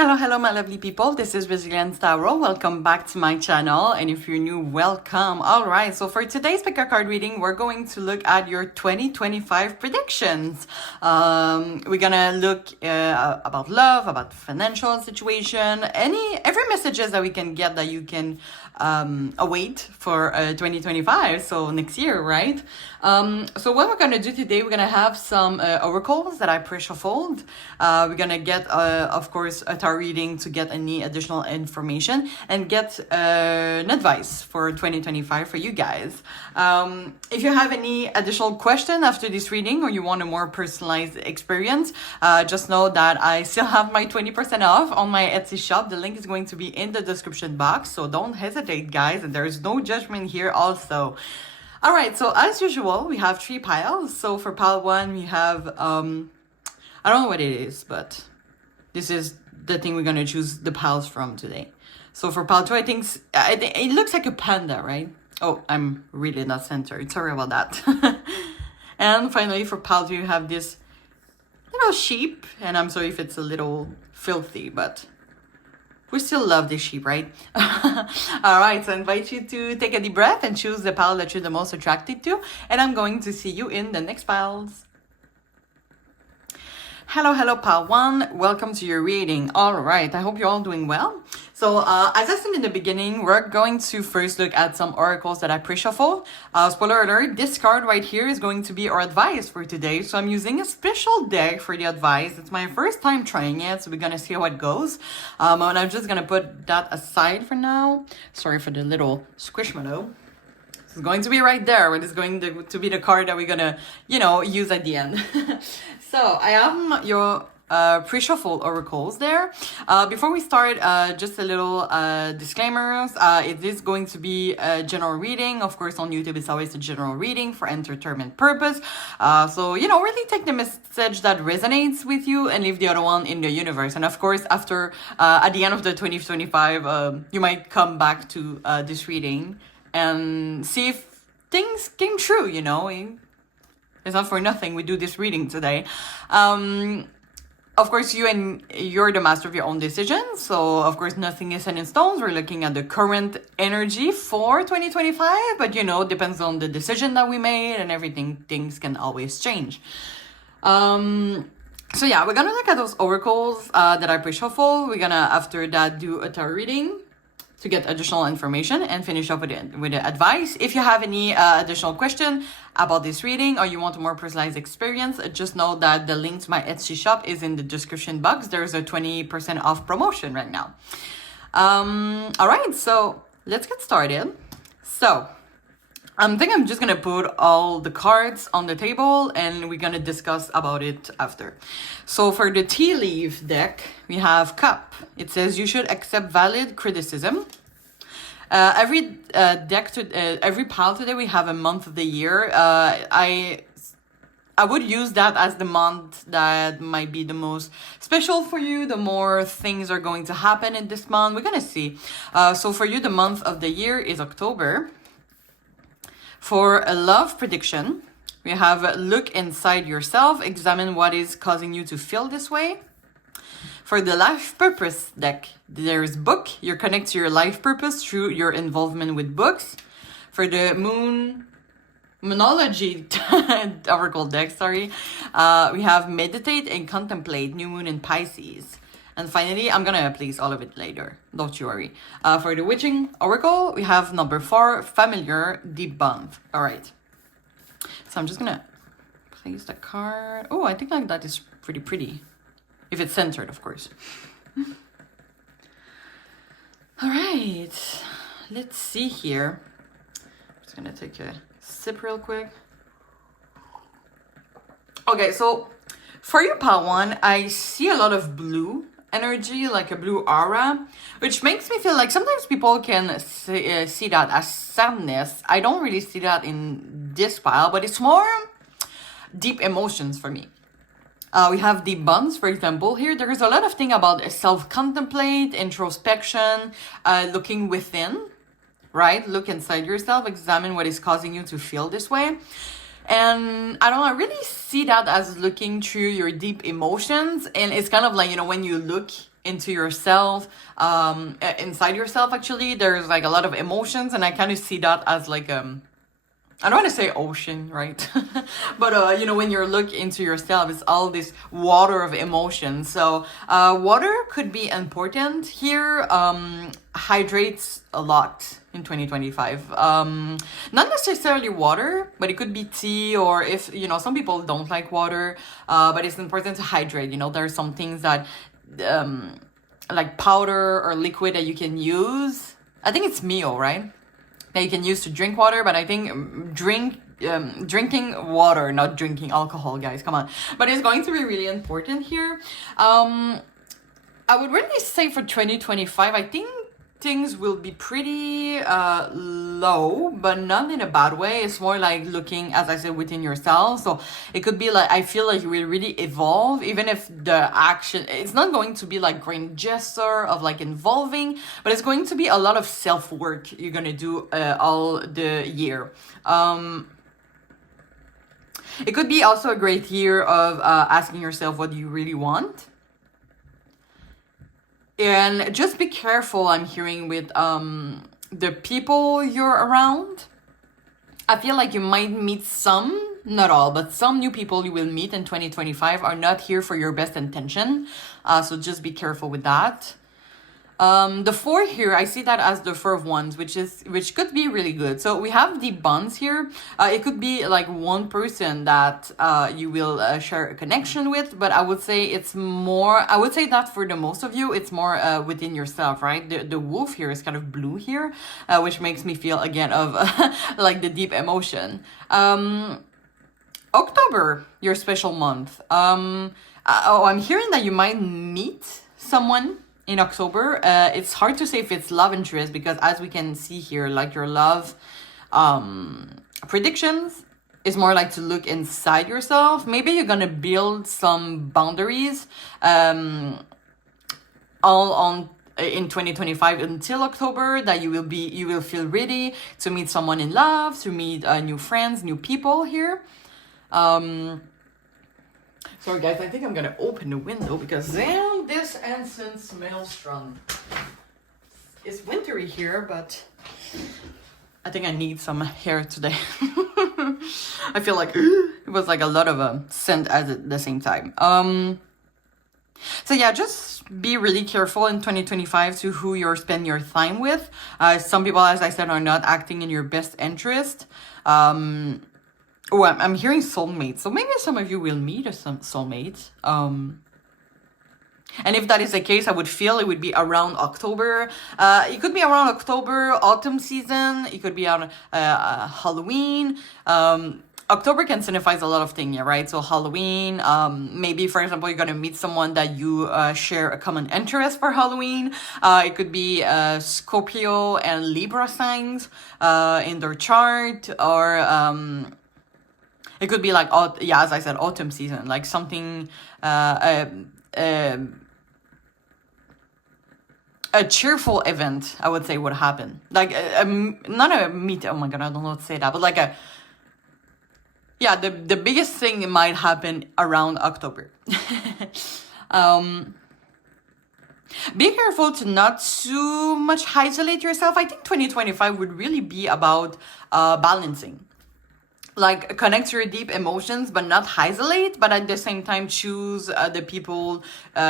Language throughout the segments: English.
Hello, my lovely people. This is Resilience Tarot. Welcome back to my channel. And if you're new, welcome. All right. So for today's pick a card reading, we're going to look at your 2025 predictions. We're gonna look about love, about financial situation, every messages that we can get that you can await for 2025. So next year, right? So what we're gonna do today, we're gonna have some oracles that I pre-shuffled. We're gonna get, of course, a tarot reading to get any additional information and get an advice for 2025 for you guys. If you have any additional question after this reading or you want a more personalized experience, just know that I still have my 20% off on my Etsy shop. The link is going to be in the description box, so don't hesitate, guys, and there is no judgment here also. All right, so as usual, we have 3 piles. So for pile 1, we have, I don't know what it is, but this is the thing we're going to choose the piles from today. So for pile 2, I think it looks like a panda, right? Oh, I'm really not centered. Sorry about that. And finally, for pile 3, you have this little sheep. And I'm sorry if it's a little filthy, but we still love this sheep, right? All right, so I invite you to take a deep breath and choose the pile that you're the most attracted to. And I'm going to see you in the next piles. Hello, pile 1. Welcome to your reading. All right, I hope you're all doing well. So as I said in the beginning, we're going to first look at some oracles that I pre-shuffled. Spoiler alert, this card right here is going to be our advice for today. So I'm using a special deck for the advice. It's my first time trying it, so we're going to see how it goes. And I'm just going to put that aside for now. Sorry for the little squishmallow. It's going to be right there, but it's going to be the card that we're going to, use at the end. So I have your pre-shuffled oracles there. Before we start, just a little disclaimers. It is going to be a general reading. Of course, on YouTube, it's always a general reading for entertainment purpose. So, really take the message that resonates with you and leave the other one in the universe. And of course, after, at the end of the 2025, you might come back to this reading and see if things came true, It's not for nothing we do this reading today. Of course, you're the master of your own decisions. So, of course, nothing is set in stone. We're looking at the current energy for 2025. But, depends on the decision that we made and everything. Things can always change. So, yeah, we're going to look at those oracles that I pre-shuffled. We're going to, after that, do a tarot reading to get additional information and finish up with the advice. If you have any additional question about this reading or you want a more personalized experience, just know that the link to my Etsy shop is in the description box. There's a 20% off promotion right now. All right, so let's get started. So I think I'm just gonna put all the cards on the table and we're gonna discuss about it after. So for the tea leaf deck, we have Cup. It says you should accept valid criticism. Every every pile today we have a month of the year. I would use that as the month that might be the most special for you. The more things are going to happen in this month. We're gonna see. So for you, the month of the year is October. For a love prediction, we have look inside yourself, examine what is causing you to feel this way. For the life purpose deck, there's book. You connect to your life purpose through your involvement with books. For the moonology oracle deck, we have meditate and contemplate, new moon in Pisces. And finally, I'm gonna place all of it later. Don't you worry. For the witching oracle, we have number 4, familiar, deep bond. All right. So I'm just gonna place the card. Oh, I think like that is pretty. If it's centered, of course. All right. Let's see here. I'm just gonna take a sip real quick. Okay, so for your pile 1, I see a lot of blue energy, like a blue aura, which makes me feel like sometimes people can see that as sadness. I don't really see that in this pile, but it's more deep emotions for me. We have deep bonds, for example. Here, there's a lot of thing about self-contemplate, introspection, looking within, right? Look inside yourself, examine what is causing you to feel this way. And I don't know, I really see that as looking through your deep emotions. And it's kind of like, when you look into yourself, inside yourself. Actually, there's like a lot of emotions, and I kind of see that as like I don't want to say ocean, right? But you know, when you look into yourself, it's all this water of emotions. So water could be important here. Hydrates a lot in 2025. Not necessarily water, but it could be tea, or if you know, some people don't like water, but it's important to hydrate. You know, there are some things that like powder or liquid that you can use. I think it's Mio, right? That you can use to drink water, but I think drinking water, not drinking alcohol, guys, come on. But it's going to be really important here. I would really say for 2025, I think things will be pretty low, but not in a bad way. It's more like looking, as I said, within yourself. So it could be like, I feel like you will really evolve, even if the action, it's not going to be like grand gesture of like involving, but it's going to be a lot of self-work you're going to do all the year. It could be also a great year of asking yourself, what do you really want? And just be careful, I'm hearing, with the people you're around. I feel like you might meet some, not all, but some new people you will meet in 2025 are not here for your best intention. So just be careful with that. The 4 here, I see that as the 4 of Wands, which could be really good. So we have the bonds here. It could be like one person that you will share a connection with, but I would say it's more, I would say that for the most of you, it's more within yourself, right? The wolf here is kind of blue here, which makes me feel again of like the deep emotion. October, your special month. I'm hearing that you might meet someone in October. It's hard to say if it's love interest, because as we can see here, like your love predictions is more like to look inside yourself. Maybe you're gonna build some boundaries all on in 2025 until October, that you will feel ready to meet someone in love, to meet new friends, new people here. Sorry guys, I think I'm gonna open the window because damn, this incense smells strong. It's wintry here, but I think I need some hair today. I feel like it was like a lot of scent at the same time. So yeah, just be really careful in 2025 to who you're spending your time with. Some people, as I said, are not acting in your best interest. Oh, I'm hearing soulmate. So maybe some of you will meet a soulmate. And if that is the case, I would feel it would be around October. It could be around October, autumn season. It could be on Halloween. October can signify a lot of things, yeah, right? So Halloween, maybe, for example, you're going to meet someone that you share a common interest for Halloween. It could be Scorpio and Libra signs in their chart, or it could be like, yeah, as I said, autumn season, like something, a cheerful event, I would say, would happen. Like, not a meet, oh my God, I don't know how to say that, but like yeah, the biggest thing might happen around October. Be careful to not too much isolate yourself. I think 2025 would really be about balancing. Like, connect your deep emotions, but not isolate, but at the same time choose the people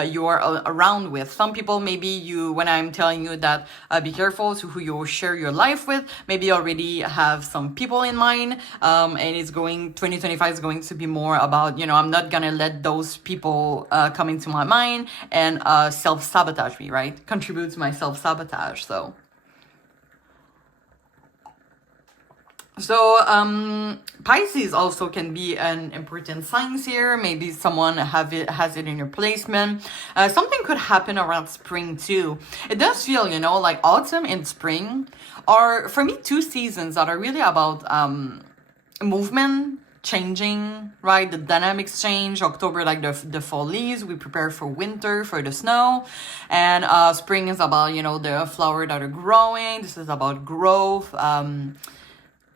you are around with. Some people, maybe you, when I'm telling you that be careful to who you share your life with, maybe you already have some people in mind, and 2025 is going to be more about, you know, I'm not gonna let those people come into my mind and self-sabotage me, right? Contribute to my self-sabotage, so... So, Pisces also can be an important sign here. Maybe someone has it in your placement. Something could happen around spring too. It does feel, you know, like autumn and spring are, for me, 2 seasons that are really about movement, changing, right? The dynamics change. October, like the fall leaves, we prepare for winter, for the snow. And spring is about, you know, the flowers that are growing. This is about growth.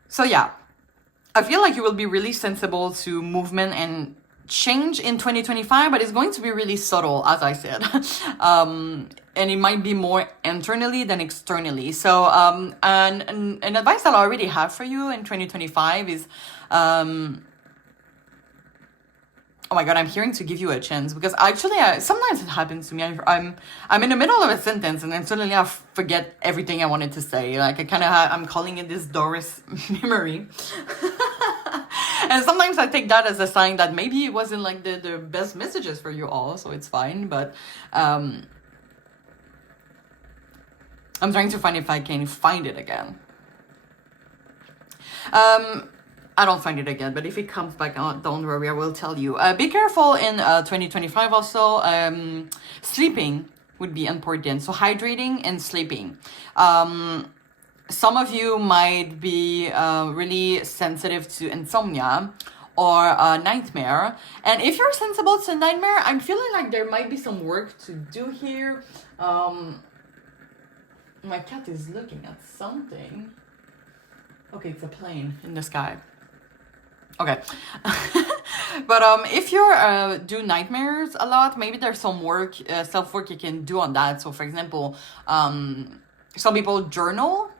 So yeah, I feel like you will be really sensible to movement and change in 2025, but it's going to be really subtle, as I said. And it might be more internally than externally. So an advice that I already have for you in 2025 is, oh my God, I'm hearing to give you a chance, because actually sometimes it happens to me. I'm in the middle of a sentence and then suddenly I forget everything I wanted to say. Like I'm calling it this Doris memory. And sometimes I take that as a sign that maybe it wasn't like the best messages for you all, so it's fine. But I'm trying to find if I can find it again. I don't find it again, but if it comes back, don't worry, I will tell you. Be careful in 2025 also. Sleeping would be important. So hydrating and sleeping. Some of you might be really sensitive to insomnia or nightmare. And if you're sensible to nightmare, I'm feeling like there might be some work to do here. My cat is looking at something. Okay, it's a plane in the sky. Okay. But if you do nightmares a lot, maybe there's some work, self-work you can do on that. So for example, some people journal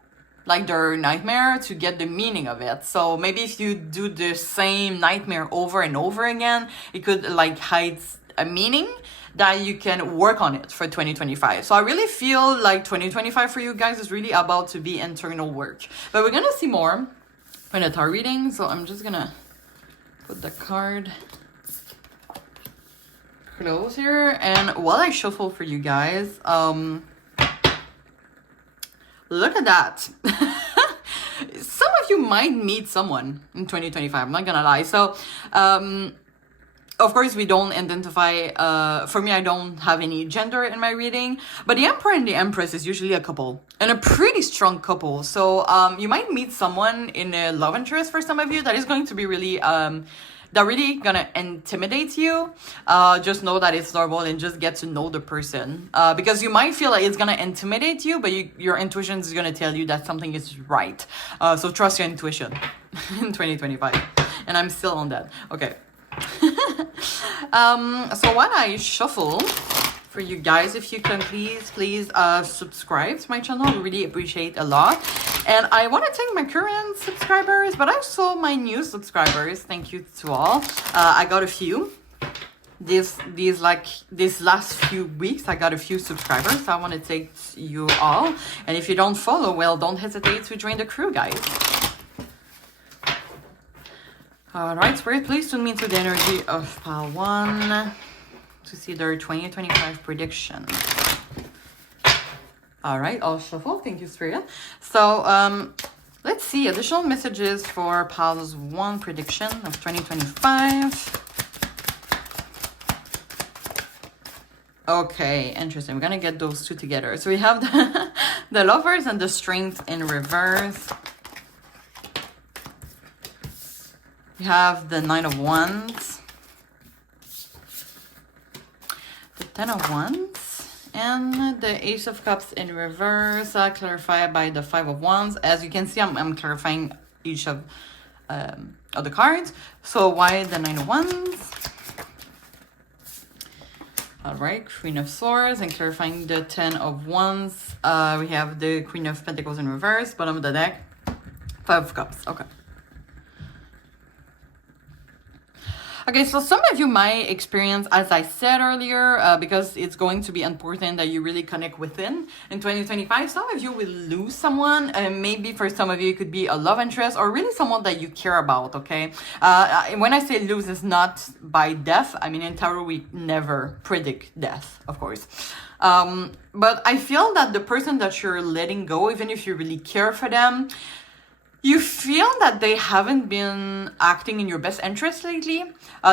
like their nightmare to get the meaning of it. So maybe if you do the same nightmare over and over again, it could like hide a meaning that you can work on it for 2025. So I really feel like 2025 for you guys is really about to be internal work. But we're gonna see more in the tarot reading. So I'm just gonna put the card close here. And while I shuffle for you guys, look at that. Some of you might meet someone in 2025, I'm not gonna lie. So, of course, we don't identify, for me, I don't have any gender in my reading, but the Emperor and the Empress is usually a couple, and a pretty strong couple. So, you might meet someone in a love interest for some of you that is going to be really, that really gonna intimidate you. Just know that it's normal and just get to know the person. Because you might feel like it's gonna intimidate you, but your intuition is gonna tell you that something is right. So trust your intuition in 2025. And I'm still on that. Okay. So while I shuffle for you guys, if you can please subscribe to my channel, I really appreciate a lot. And I want to thank my current subscribers, but also my new subscribers. Thank you to all. I got a few. These last few weeks, I got a few subscribers. So I want to thank you all. And if you don't follow, well, don't hesitate to join the crew, guys. All right, Spirit, please tune me into the energy of pile 1 to see their 2025 prediction. All right, I'll shuffle. Thank you, Spirit. So, let's see additional messages for piles 1 prediction of 2025. Okay, interesting. We're gonna get those two together. So we have the Lovers and the Strength in reverse. We have the Nine of Wands, the Ten of Wands, and the Ace of Cups in reverse, clarified by the Five of Wands. As you can see, I'm clarifying each of the cards. So why the Nine of Wands? All right, Queen of Swords, and clarifying the Ten of Wands. We have the Queen of Pentacles in reverse, bottom of the deck, Five of Cups. Okay. Okay, so some of you might experience, as I said earlier, because it's going to be important that you really connect within in 2025. Some of you will lose someone, and maybe for some of you, it could be a love interest or really someone that you care about, okay? When I say lose, it's not by death. I mean, in tarot, we never predict death, of course. But I feel that the person that you're letting go, even if you really care for them, you feel that they haven't been acting in your best interest lately.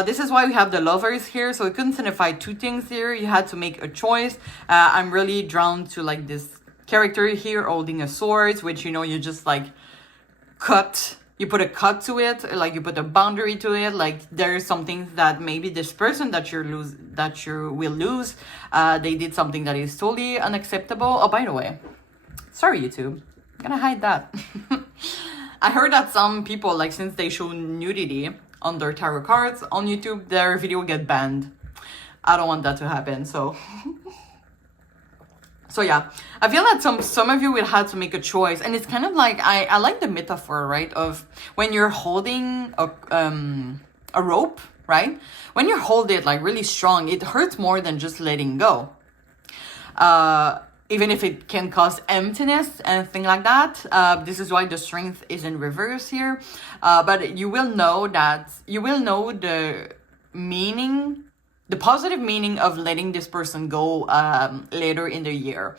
This is why we have the Lovers here. So it couldn't signify two things here. You had to make a choice. I'm really drawn to like this character here holding a sword, which, you know, you just like cut. You put a cut to it, like you put a boundary to it. Like there's some things that maybe this person that you will lose, they did something that is totally unacceptable. Oh, by the way, sorry YouTube, I'm gonna hide that. I heard that some people, like, since they show nudity on their tarot cards on YouTube, their video get banned. I don't want that to happen. So yeah, I feel that some of you will have to make a choice, and it's kind of like I like the metaphor, right, of when you're holding a rope, right? When you hold it like really strong, it hurts more than just letting go. Even if it can cause emptiness and things like that. This is why the strength is in reverse here. But you will know the meaning, the positive meaning of letting this person go later in the year.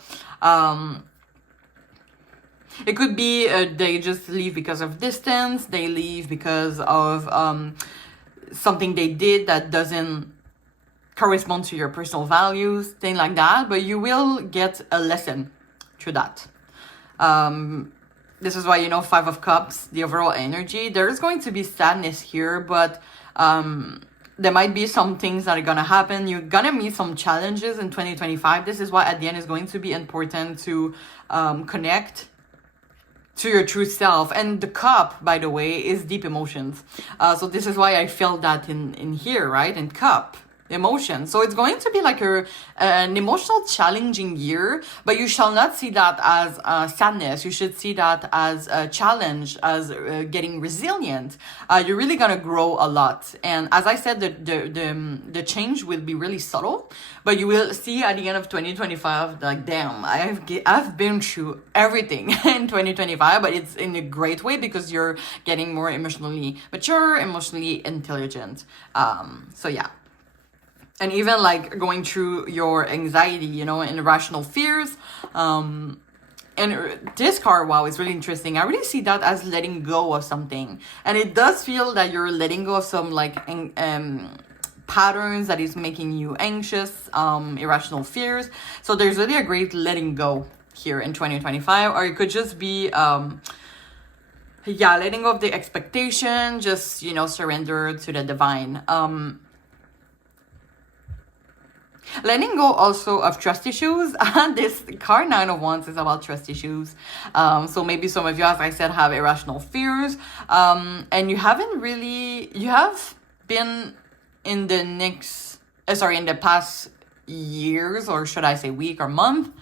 It could be they just leave because of distance, they leave because of something they did that doesn't correspond to your personal values, things like that, but you will get a lesson through that. This is why, 5 of Cups, the overall energy, there is going to be sadness here, but there might be some things that are gonna happen. You're gonna meet some challenges in 2025. This is why at the end it's going to be important to connect to your true self. And the cup, by the way, is deep emotions. So this is why I felt that in here, right? In cup. Emotion. So it's going to be like an emotional challenging year, but you shall not see that as sadness. You should see that as a challenge, as getting resilient. You're really gonna grow a lot, and as I said, the change will be really subtle, but you will see at the end of 2025, like, damn, I've been through everything in 2025, but it's in a great way because you're getting more emotionally mature, emotionally intelligent. So yeah. And even like going through your anxiety, and irrational fears. And this card, wow, is really interesting. I really see that as letting go of something. And it does feel that you're letting go of some like patterns that is making you anxious, irrational fears. So there's really a great letting go here in 2025. Or it could just be, letting go of the expectation, just, surrender to the divine. Letting go also of trust issues. This card 9 of Wands is about trust issues. So maybe some of you, as I said, have irrational fears. And you have been in the past years, or should I say week or month,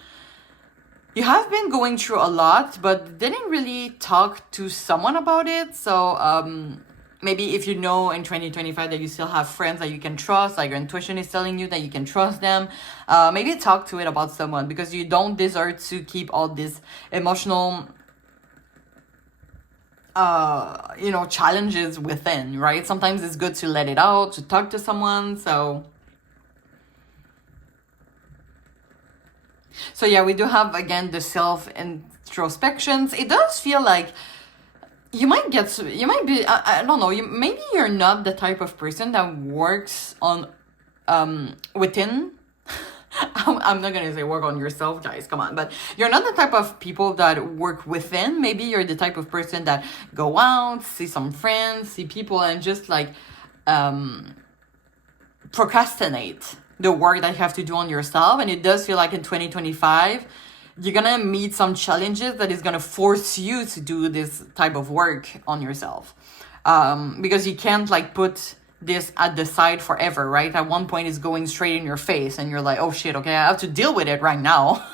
you have been going through a lot, but didn't really talk to someone about it. So, maybe if in 2025 that you still have friends that you can trust, like your intuition is telling you that you can trust them, maybe talk to it about someone, because you don't deserve to keep all this emotional, challenges within, right? Sometimes it's good to let it out, to talk to someone. So yeah, we do have, again, the self-introspections. It does feel like you might be, I don't know, maybe you're not the type of person that works on, within, I'm not gonna say work on yourself, guys, come on, but you're not the type of people that work within. Maybe you're the type of person that go out, see some friends, see people, and just like, procrastinate the work that you have to do on yourself. And it does feel like in 2025, you're gonna meet some challenges that is gonna force you to do this type of work on yourself, because you can't like put this at the side forever, right? At one point it's going straight in your face and you're like, oh shit, okay, I have to deal with it right now.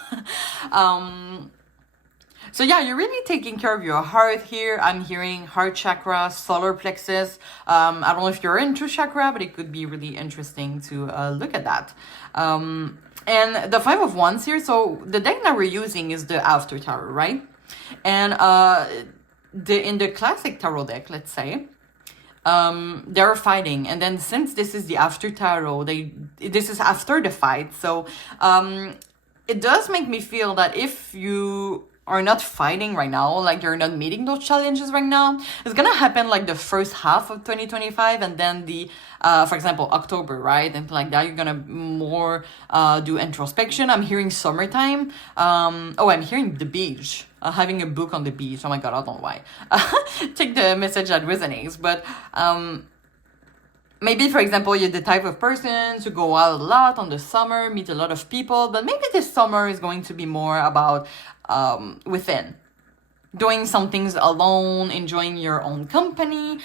So yeah, you're really taking care of your heart here. I'm hearing heart chakra, solar plexus. I don't know if you're into chakra, but it could be really interesting to look at that. And the 5 of Wands here, so the deck that we're using is the After Tarot, right? And in the classic tarot deck, let's say, they're fighting. And then since this is the After Tarot, this is after the fight. So it does make me feel that if you are not fighting right now, like you're not meeting those challenges right now, it's gonna happen like the first half of 2025, and then for example, October, right? And like that, you're gonna more do introspection. I'm hearing summertime. I'm hearing the beach. Having a book on the beach. Oh my god, I don't know why. Take the message that resonates, but maybe, for example, you're the type of person to go out a lot on the summer, meet a lot of people, but maybe this summer is going to be more about within. doing some things alone, enjoying your own company,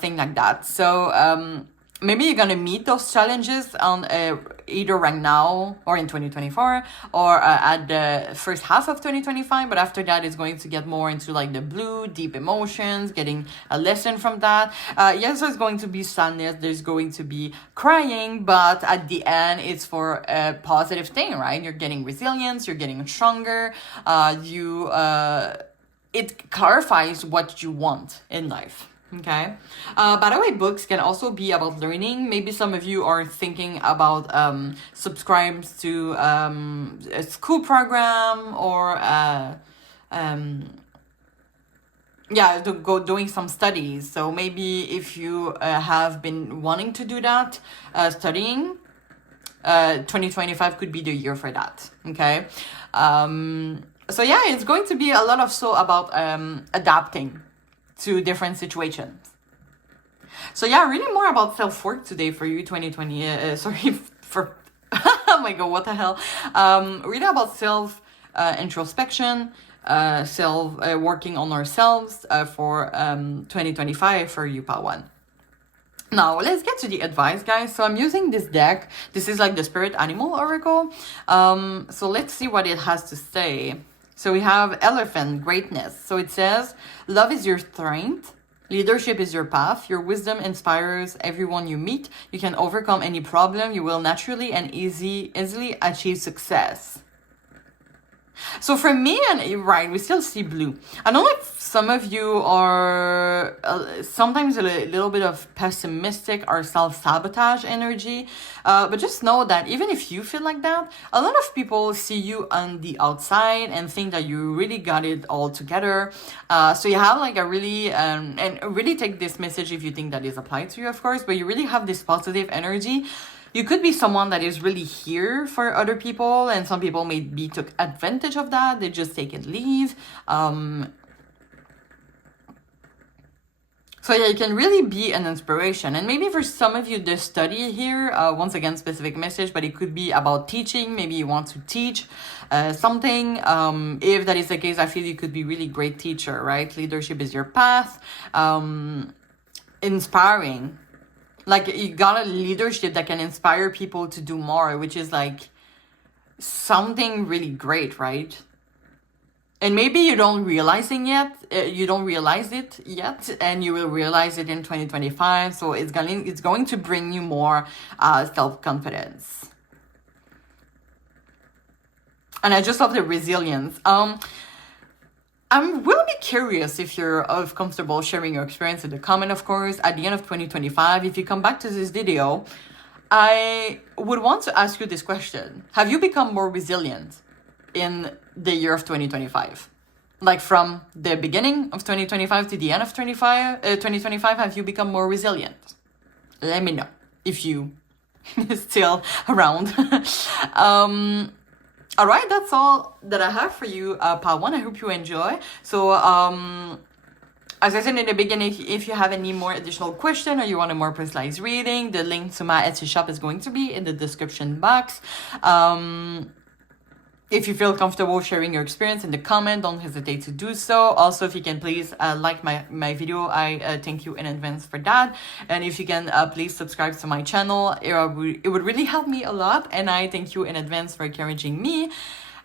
thing like that. So maybe you're gonna meet those challenges on either right now or in 2024 or at the first half of 2025. But after that, it's going to get more into like the blue, deep emotions, getting a lesson from that. Yes, there's going to be sadness, there's going to be crying, but at the end, it's for a positive thing, right? You're getting resilience, you're getting stronger. It clarifies what you want in life. Okay. By the way, books can also be about learning. Maybe some of you are thinking about subscribing to a school program or to go doing some studies. So maybe if you have been wanting to do that, studying, 2025 could be the year for that. Okay. So yeah, it's going to be a lot of about adapting to different situations. So yeah, really more about self-work today for you, 2020. For oh my god, what the hell? Really about self introspection, working on ourselves for 2025 for you, Part 1. Now, let's get to the advice, guys. So I'm using this deck. This is like the Spirit Animal Oracle. So let's see what it has to say. So we have Elephant, Greatness. So it says, love is your strength. Leadership is your path. Your wisdom inspires everyone you meet. You can overcome any problem. You will naturally and easily achieve success. So for me, and right, we still see blue. I don't know if some of you are sometimes a little bit of pessimistic or self-sabotage energy, but just know that even if you feel like that, a lot of people see you on the outside and think that you really got it all together. So you have like a really, and really take this message if you think that is applied to you, of course, but you really have this positive energy. You could be someone that is really here for other people, and some people maybe took advantage of that. They just take and leave. So yeah, you can really be an inspiration. And maybe for some of you, the study here, once again, specific message, but it could be about teaching. Maybe you want to teach something. If that is the case, I feel you could be really great teacher, right? Leadership is your path. Inspiring. Like, you got a leadership that can inspire people to do more, which is like something really great, right? And maybe you don't realize it yet, and you will realize it in 2025. So it's going to bring you more self-confidence. And I just love the resilience. I will be curious if you're comfortable sharing your experience in the comment, of course, at the end of 2025. If you come back to this video, I would want to ask you this question. Have you become more resilient in the year of 2025? Like from the beginning of 2025 to the end of 2025, have you become more resilient? Let me know if you still around. All right, that's all that I have for you, part 1. I hope you enjoy. So, as I said in the beginning, if you have any more additional question or you want a more personalized reading, the link to my Etsy shop is going to be in the description box. If you feel comfortable sharing your experience in the comment, don't hesitate to do so. Also, if you can please like my video, I thank you in advance for that. And if you can please subscribe to my channel, it would really help me a lot. And I thank you in advance for encouraging me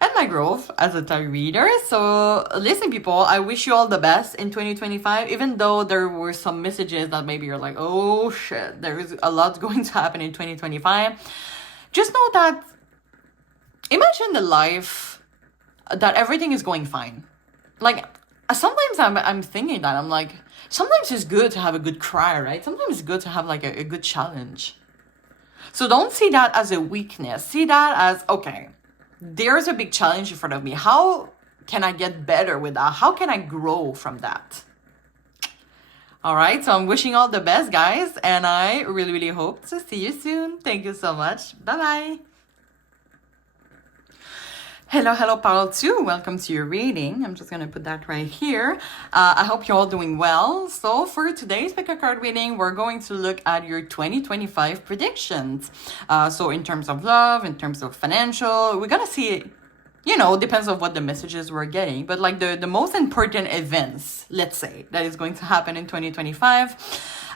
and my growth as a tarot reader. So listen, people, I wish you all the best in 2025. Even though there were some messages that maybe you're like, oh shit, there is a lot going to happen in 2025. Just know that imagine the life that everything is going fine. Like, sometimes I'm thinking that. I'm like, sometimes it's good to have a good cry, right? Sometimes it's good to have like a good challenge. So don't see that as a weakness. See that as, okay, there's a big challenge in front of me. How can I get better with that? How can I grow from that? All right, so I'm wishing all the best, guys. And I really, really hope to see you soon. Thank you so much. Bye-bye. Hello, Paul 2. Welcome to your reading. I'm just going to put that right here. I hope you're all doing well. So for today's pick a card reading, we're going to look at your 2025 predictions. So in terms of love, in terms of financial, we're going to see you know, depends on what the messages we're getting, but like the most important events, let's say, that is going to happen in 2025.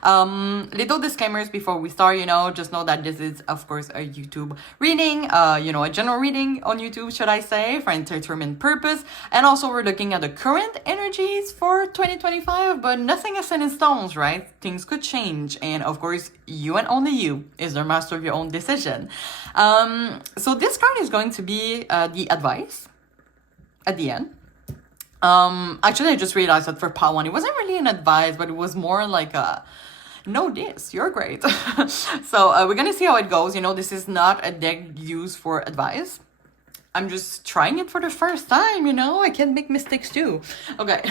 Little disclaimers before we start, you know, just know that this is, of course, a YouTube reading, you know, a general reading on YouTube, should I say, for entertainment purpose. And also we're looking at the current energies for 2025, but nothing is set in stones, right? Things could change. And of course, you and only you is the master of your own decision. So this card is going to be the advice at the end. Actually, I just realized that for pile 1, it wasn't really an advice, but it was more like a, know this, you're great. So we're gonna see how it goes. You know, this is not a deck used for advice. I'm just trying it for the first time, you know, I can make mistakes too. Okay,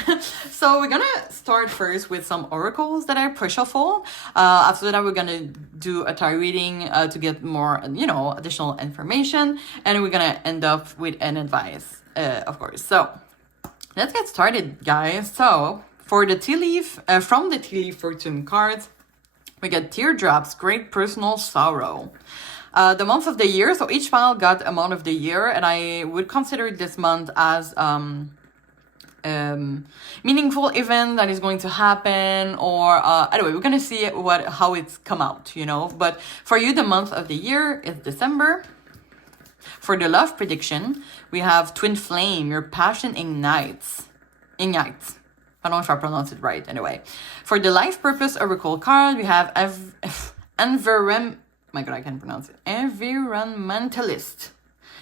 so we're gonna start first with some oracles that I pre-shuffle. After that, we're gonna do a tarot reading to get more, you know, additional information. And we're gonna end up with an advice, of course. So let's get started, guys. So for the tea leaf, from the tea leaf fortune cards, we get teardrops, great personal sorrow. The month of the year, so each pile got a month of the year, and I would consider this month as meaningful event that is going to happen, or anyway, we're gonna see how it's come out, you know. But for you, the month of the year is December. For the love prediction, we have twin flame, your passion ignites. I don't know if I pronounce it right, anyway. For the life purpose oracle card, we have my God, I can't pronounce it. Environmentalist.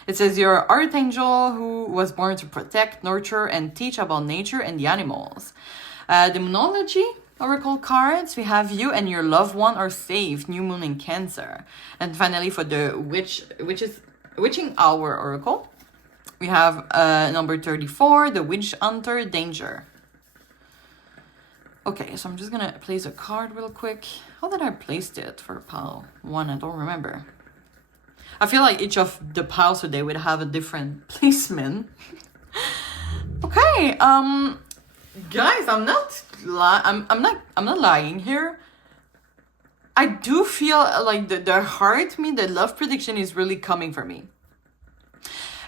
It says you're archangel who was born to protect, nurture, and teach about nature and the animals. Demonology oracle cards, we have you and your loved one are safe, new moon in Cancer. And finally, for the witching hour oracle, we have number 34, the witch hunter, danger. Okay, so I'm just gonna place a card real quick. How did I place it for pile 1? I don't remember. I feel like each of the piles today would have a different placement. Okay, guys, I'm not lying here. I do feel like the love prediction is really coming for me.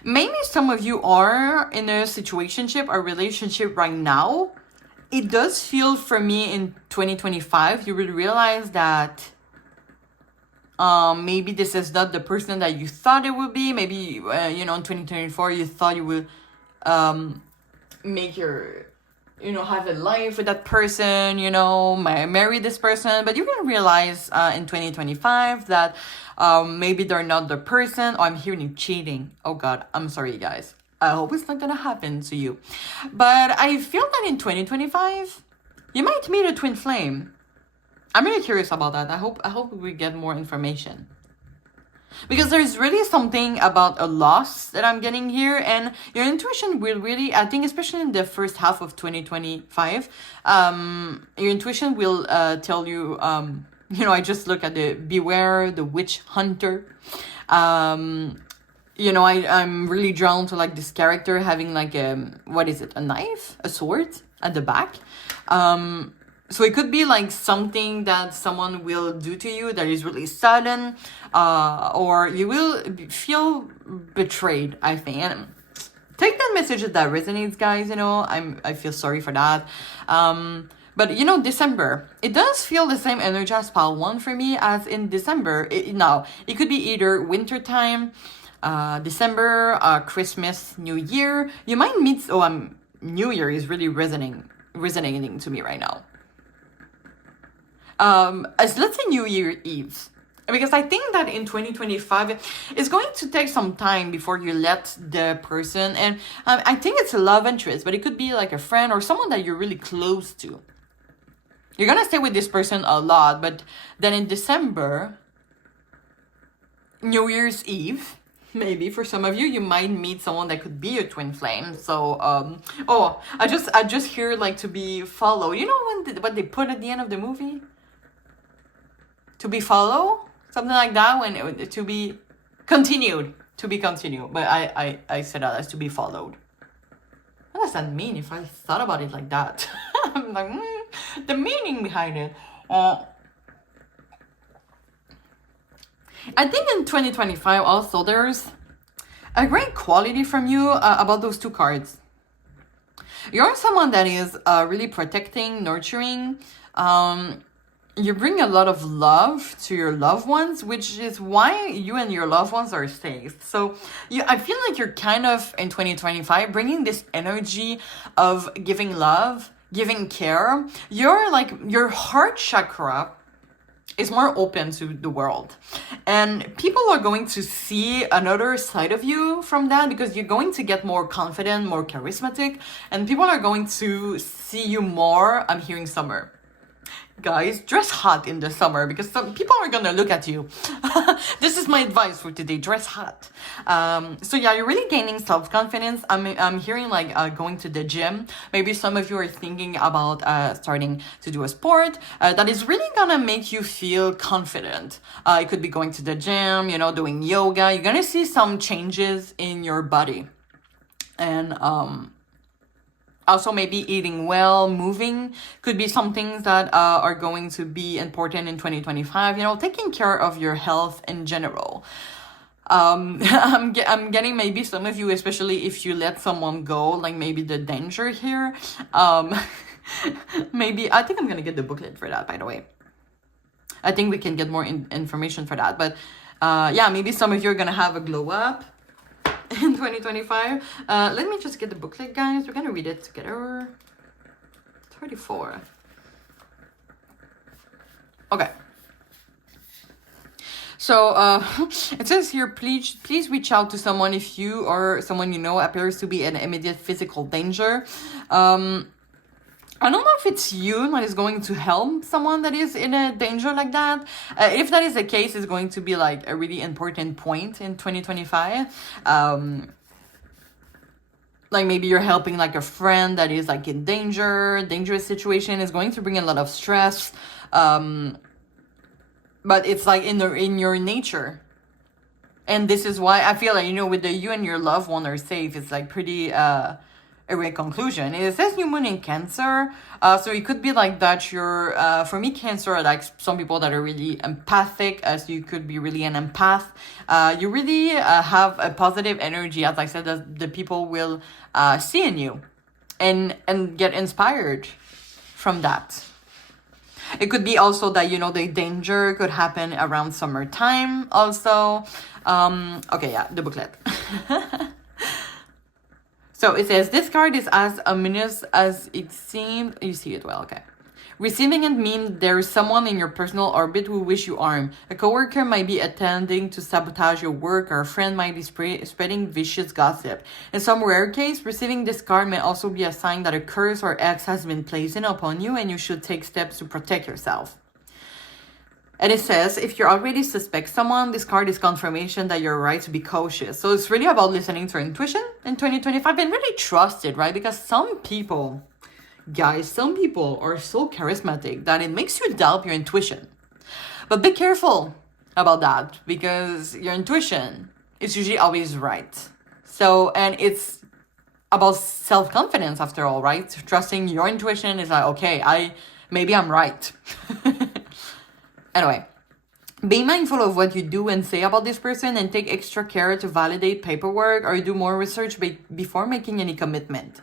Maybe some of you are in a situationship or relationship right now. It does feel for me in 2025, you will realize that maybe this is not the person that you thought it would be. Maybe, you know, in 2024, you thought you would make your, you know, have a life with that person, you know, marry this person. But you're going to realize in 2025 that maybe they're not the person. Oh, I'm hearing cheating. Oh, God, I'm sorry, guys. I hope it's not gonna happen to you. But I feel that in 2025, you might meet a twin flame. I'm really curious about that. I hope we get more information. Because there's really something about a loss that I'm getting here. And your intuition will really, I think, especially in the first half of 2025, your intuition will tell you, you know, I just look at the beware, the witch hunter. You know, I'm really drawn to like this character having like what is it, a knife, a sword at the back. So it could be like something that someone will do to you that is really sudden, or you will feel betrayed, I think. And take that message that resonates, guys. You know, I feel sorry for that. But you know, December, it does feel the same energy as pile 1 for me as in December. Now, it could be either winter time, December, Christmas, New Year. You might meet, New Year is really resonating to me right now. As let's say New Year Eve, because I think that in 2025, it's going to take some time before you let the person, and I think it's a love interest, but it could be like a friend or someone that you're really close to. You're gonna stay with this person a lot, but then in December, New Year's Eve, maybe for some of you, you might meet someone that could be a twin flame. So, I just hear like to be followed. You know what they put at the end of the movie? To be followed, something like that. When to be continued, But I said that as to be followed. What does that mean? If I thought about it like that, I'm like, the meaning behind it. I think in 2025 also there's a great quality from you about those two cards. You're someone that is really protecting, nurturing. You bring a lot of love to your loved ones, which is why you and your loved ones are safe. So I feel like you're kind of in 2025 bringing this energy of giving love, giving care. Your heart chakra is more open to the world, and people are going to see another side of you from that, because you're going to get more confident, more charismatic, and people are going to see you more. I'm hearing summer. Guys, dress hot in the summer, because some people are gonna look at you. This is my advice for today. Dress hot. So yeah, you're really gaining self-confidence. I'm hearing like going to the gym. Maybe some of you are thinking about starting to do a sport that is really gonna make you feel confident. It could be going to the gym, you know, doing yoga. You're gonna see some changes in your body. And also, maybe eating well, moving could be some things that are going to be important in 2025. You know, taking care of your health in general. I'm getting maybe some of you, especially if you let someone go, like maybe the danger here. Maybe, I think I'm going to get the booklet for that, by the way. I think we can get more information for that. But yeah, maybe some of you are going to have a glow up in 2025. Let me just get the booklet, guys. We're gonna read it together. 34. Okay. So it says here, please reach out to someone if you or someone you know appears to be in immediate physical danger. I don't know if it's you that is going to help someone that is in a danger like that. If that is the case, it's going to be like a really important point in 2025. Like maybe you're helping like a friend that is like in dangerous situation. Is going to bring a lot of stress. But it's like in your nature. And this is why I feel like, you know, with you and your loved one are safe, it's like pretty a great conclusion. It says new moon in Cancer, so it could be like that you're for me, Cancer are like some people that are really empathic, so you could be really an empath. You really have a positive energy, as I said, that the people will see in you and get inspired from that. It could be also that, you know, the danger could happen around summertime also. Okay, yeah, the booklet. So it says, this card is as ominous as it seems. You see it well, okay. Receiving it means there is someone in your personal orbit who wish you harm. A coworker might be attempting to sabotage your work, or a friend might be spreading vicious gossip. In some rare case, receiving this card may also be a sign that a curse or X has been placed upon you, and you should take steps to protect yourself. And it says, if you already suspect someone, this card is confirmation that you're right to be cautious. So it's really about listening to your intuition in 2025 and really trust it, right? Because some people, guys, some people are so charismatic that it makes you doubt your intuition. But be careful about that, because your intuition is usually always right. So, and it's about self-confidence after all, right? Trusting your intuition is like, okay, maybe I'm right. Anyway, be mindful of what you do and say about this person, and take extra care to validate paperwork or do more research before making any commitment.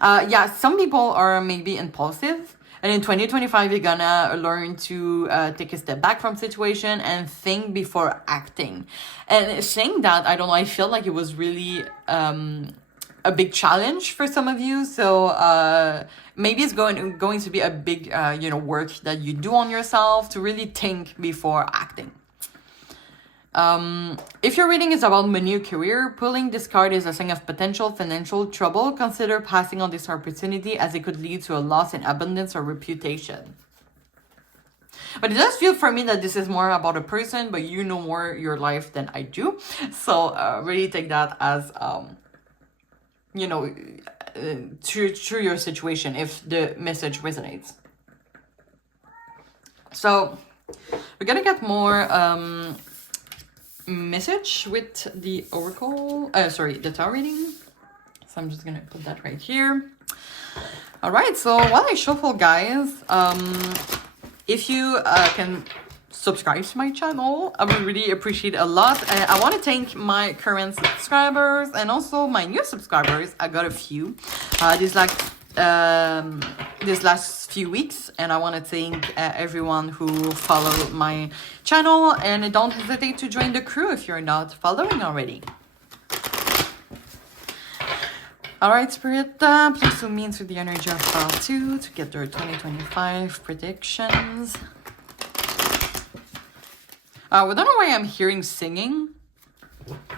Yeah, some people are maybe impulsive, and in 2025, you're gonna learn to take a step back from situation and think before acting. And saying that, I don't know, I feel like it was really a big challenge for some of you. So maybe it's going to be a big you know, work that you do on yourself to really think before acting. If your reading is about money or career, pulling this card is a sign of potential financial trouble. Consider passing on this opportunity, as it could lead to a loss in abundance or reputation. But it does feel for me that this is more about a person, but you know more your life than I do. So really take that as you know, through your situation, if the message resonates. So we're gonna get more message with the oracle, the tarot reading. So I'm just gonna put that right here. All right, so while I shuffle, guys, if you can subscribe to my channel. I would really appreciate it a lot. I want to thank my current subscribers and also my new subscribers. I got a few these last few weeks, and I want to thank everyone who followed my channel, and don't hesitate to join the crew if you're not following already. Alright, Spirit, please zoom me into the energy of file 2 to get their 2025 predictions. We don't know why I'm hearing singing.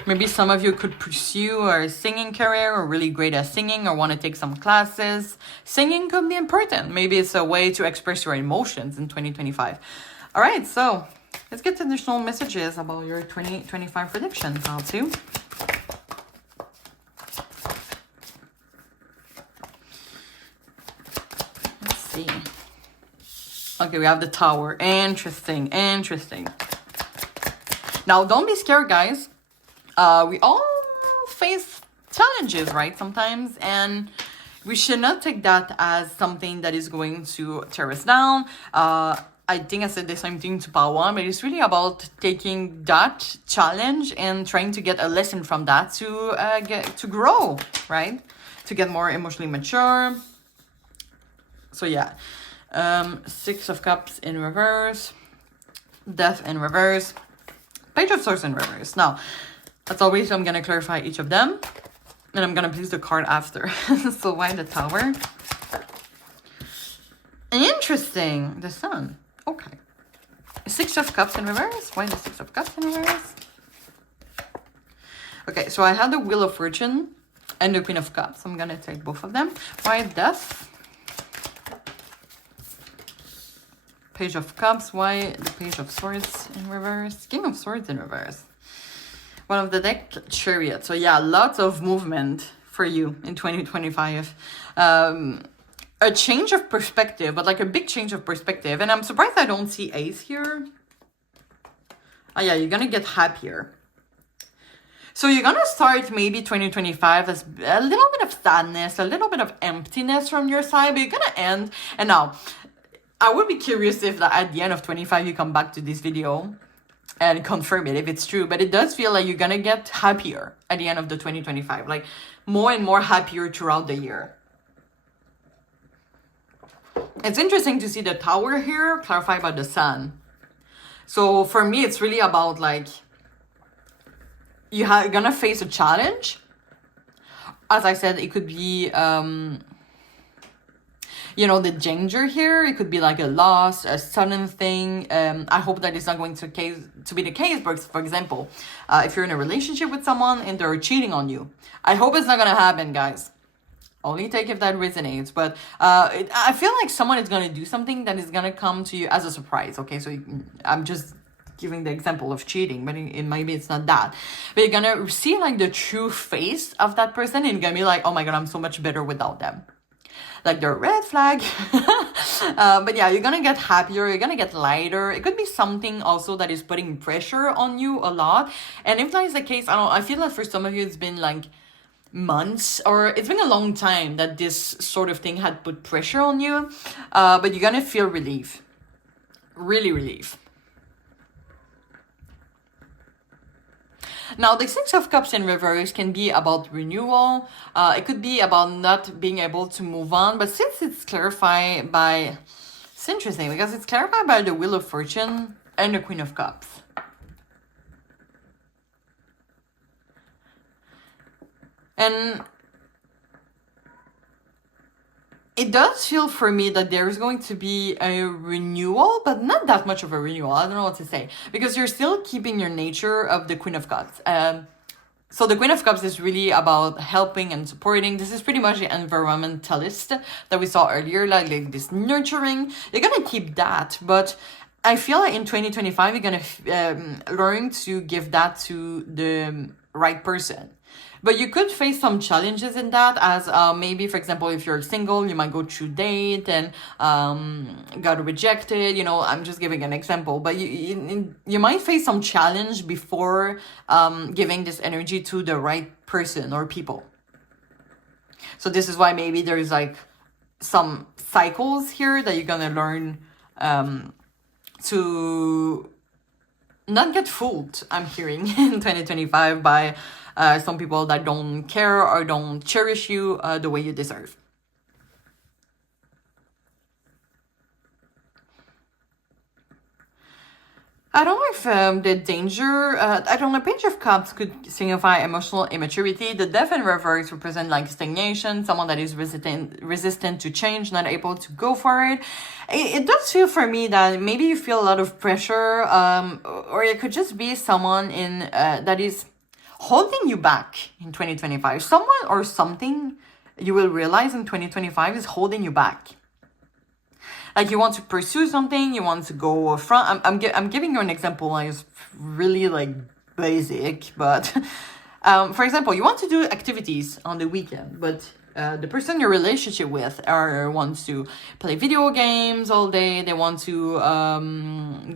Maybe some of you could pursue a singing career or really great at singing or want to take some classes. Singing could be important. Maybe it's a way to express your emotions in 2025. Alright, so let's get additional messages about your 2025 predictions, file 2. Okay, we have the Tower. Interesting. Now, don't be scared, guys. We all face challenges, right? Sometimes. And we should not take that as something that is going to tear us down. I think I said the same thing to Pile 1, but it's really about taking that challenge and trying to get a lesson from that to grow, right? To get more emotionally mature. So, yeah. 6 of Cups in reverse, Death in reverse, Page of Swords in reverse. Now, as always, I'm going to clarify each of them, and I'm going to place the card after. So why the Tower? Interesting. The Sun. Okay. 6 of Cups in reverse. Why the 6 of Cups in reverse? Okay, so I had the Wheel of Fortune and the Queen of Cups. I'm going to take both of them. Why Death? Page of Cups. Why the Page of Swords in reverse? King of Swords in reverse. One of the deck, Chariot. So yeah, lots of movement for you in 2025. A change of perspective, but like a big change of perspective. And I'm surprised I don't see Ace here. Oh yeah, you're gonna get happier. So you're gonna start maybe 2025 as a little bit of sadness, a little bit of emptiness from your side, but you're gonna end. And now, I would be curious if at the end of 25 you come back to this video and confirm it if it's true. But it does feel like you're gonna get happier at the end of the 2025. Like more and more happier throughout the year. It's interesting to see the Tower here clarified by the Sun. So for me, it's really about like you're gonna face a challenge. As I said, it could be you know, the danger here. It could be like a loss, a sudden thing. I hope that it's not going to be the case. But for example, if you're in a relationship with someone and they're cheating on you, I hope it's not gonna happen, guys. Only take if that resonates. But I feel like someone is gonna do something that is gonna come to you as a surprise. Okay, so I'm just giving the example of cheating, but maybe it's not that. But you're gonna see like the true face of that person, and you're gonna be like, oh my god, I'm so much better without them. Like the red flag. But yeah, you're gonna get happier, you're gonna get lighter. It could be something also that is putting pressure on you a lot. And if that is the case, I feel like for some of you it's been like months, or it's been a long time that this sort of thing had put pressure on you. But you're gonna feel relief. Really relief. Now, the 6 of Cups in reverse can be about renewal. It could be about not being able to move on. But since it's clarified by... It's interesting because it's clarified by the Wheel of Fortune and the Queen of Cups. And it does feel for me that there is going to be a renewal, but not that much of a renewal. I don't know what to say. Because you're still keeping your nature of the Queen of Cups. So the Queen of Cups is really about helping and supporting. This is pretty much the environmentalist that we saw earlier, like this nurturing. You're going to keep that, but I feel like in 2025, you're going to learn to give that to the right person. But you could face some challenges in that, as maybe, for example, if you're single, you might go through date and got rejected. You know, I'm just giving an example. But you might face some challenge before giving this energy to the right person or people. So this is why maybe there's like some cycles here that you're going to learn to not get fooled, I'm hearing, in 2025 by some people that don't care or don't cherish you the way you deserve. I don't know if the danger, I don't know, Page of Cups could signify emotional immaturity. The Death in reverse represent like stagnation, someone that is resistant to change, not able to go for it. It does feel for me that maybe you feel a lot of pressure, or it could just be someone in that is holding you back in 2025. Someone or something you will realize in 2025 is holding you back. Like you want to pursue something, you want to go front. I'm giving you an example. Like it's really like basic, but for example, you want to do activities on the weekend, but the person you're relationship with wants to play video games all day. They want to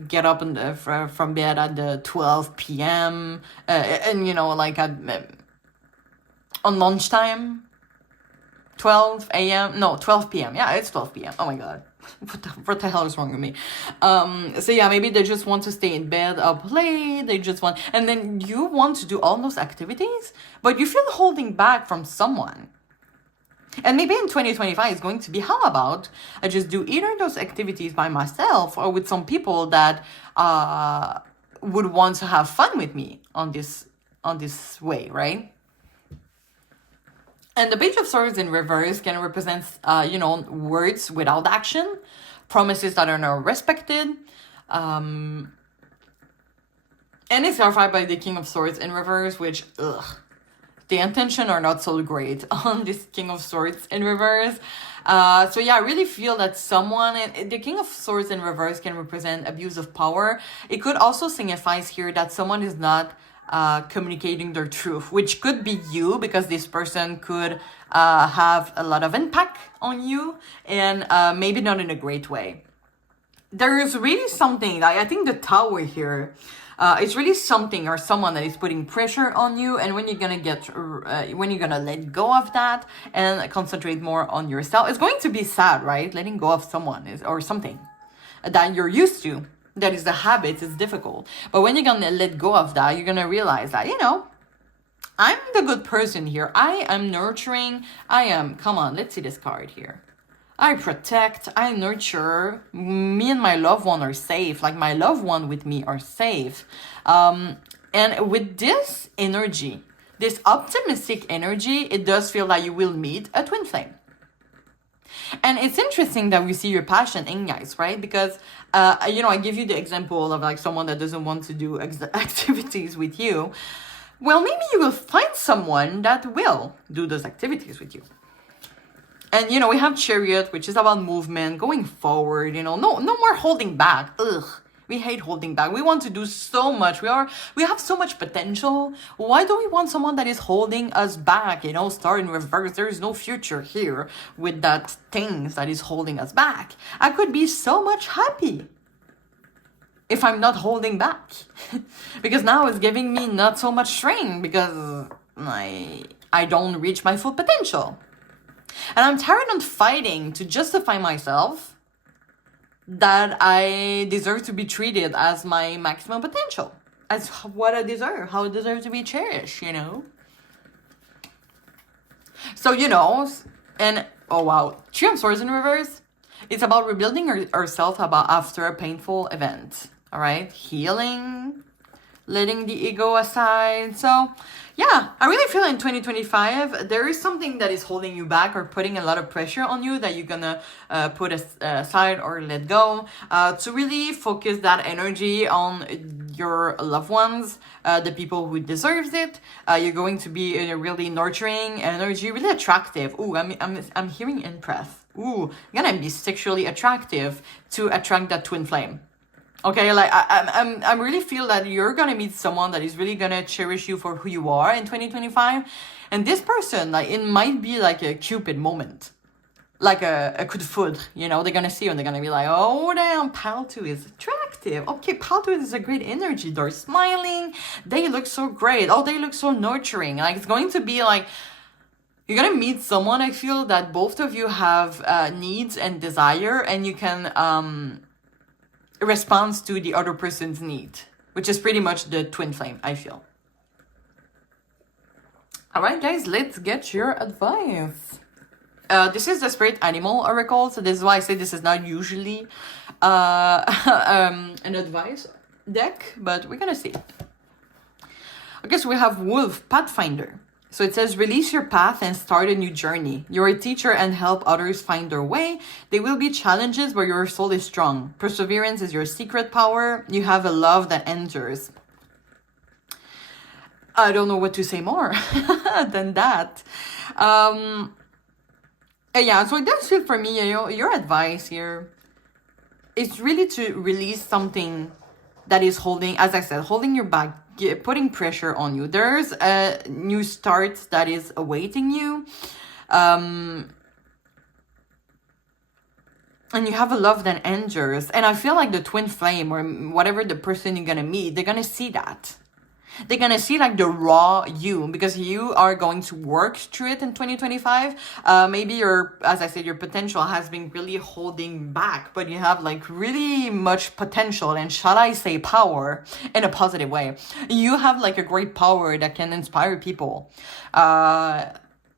get up from bed at the 12 p.m. And you know, like on lunchtime. 12 a.m. No, 12 p.m. Yeah, it's 12 p.m. Oh my god. What the hell is wrong with me? So yeah, maybe they just want to stay in bed up late. They just want, and then you want to do all those activities, but you feel holding back from someone. And maybe in 2025 it's going to be, how about I just do either those activities by myself or with some people that would want to have fun with me on this way, right? And the Page of Swords in reverse can represent, words without action, promises that are not respected. And it's clarified by the King of Swords in reverse, which, the intention are not so great on this King of Swords in reverse. So yeah, I really feel that the King of Swords in reverse can represent abuse of power. It could also signify here that someone is not communicating their truth, which could be you, because this person could have a lot of impact on you, and maybe not in a great way. There is really something, I think the Tower here, it's really something or someone that is putting pressure on you, and when you're gonna let go of that and concentrate more on yourself, it's going to be sad, right? Letting go of someone or something that you're used to. That is the habit, it's difficult. But when you're gonna let go of that, you're gonna realize that, I'm the good person here. I am nurturing. Come on, let's see this card here. I protect, I nurture. Me and my loved one are safe. Like my loved one with me are safe. And with this energy, this optimistic energy, it does feel like you will meet a twin flame. And it's interesting that we see your passion in guys, right? Because, I give you the example of like someone that doesn't want to do activities with you. Well, maybe you will find someone that will do those activities with you. And, we have Chariot, which is about movement, going forward, no more holding back. Ugh. We hate holding back. We want to do so much. We have so much potential. Why do we want someone that is holding us back? Start in reverse. There is no future here with that thing that is holding us back. I could be so much happy if I'm not holding back. Because now it's giving me not so much strain because I don't reach my full potential. And I'm tired of fighting to justify myself that I deserve to be treated as my maximum potential, as what I deserve, how I deserve to be cherished, So, and oh wow, Three of Swords in reverse, it's about rebuilding ourselves after a painful event, all right? Healing, letting the ego aside. So, yeah, I really feel in 2025, there is something that is holding you back or putting a lot of pressure on you that you're gonna put aside or let go to really focus that energy on your loved ones, the people who deserves it. You're going to be in a really nurturing energy, really attractive. Ooh, I'm hearing impress. Ooh, you're gonna be sexually attractive to attract that twin flame. Okay, like I really feel that you're gonna meet someone that is really gonna cherish you for who you are in 2025, and this person, like, it might be like a Cupid moment, like a coup de foudre. They're gonna see you and they're gonna be like, oh damn, Paltu is attractive. Okay, Paltu is a great energy. They're smiling. They look so great. Oh, they look so nurturing. Like it's going to be like you're gonna meet someone. I feel that both of you have needs and desire, and you can response to the other person's need. which is pretty much the twin flame, I feel. All right, guys, let's get your advice. This is the Spirit Animal Oracle, so this is why I say this is not usually an advice deck, but we're gonna see. Okay, so we have Wolf Pathfinder. So it says, release your path and start a new journey. You're a teacher and help others find their way. There will be challenges, but your soul is strong. Perseverance is your secret power. You have a love that endures. I don't know what to say more than that. Yeah, so that's it for me. You know, your advice here is really to release something that is holding, as I said, holding you back, putting pressure on you. There's a new start that is awaiting you. And you have a love that endures. And I feel like the twin flame or whatever the person you're going to meet, they're going to see that. They're going to see like the raw you, because you are going to work through it in 2025. Maybe as I said, your potential has been really holding back, but you have like really much potential and, shall I say, power in a positive way. You have like a great power that can inspire people. And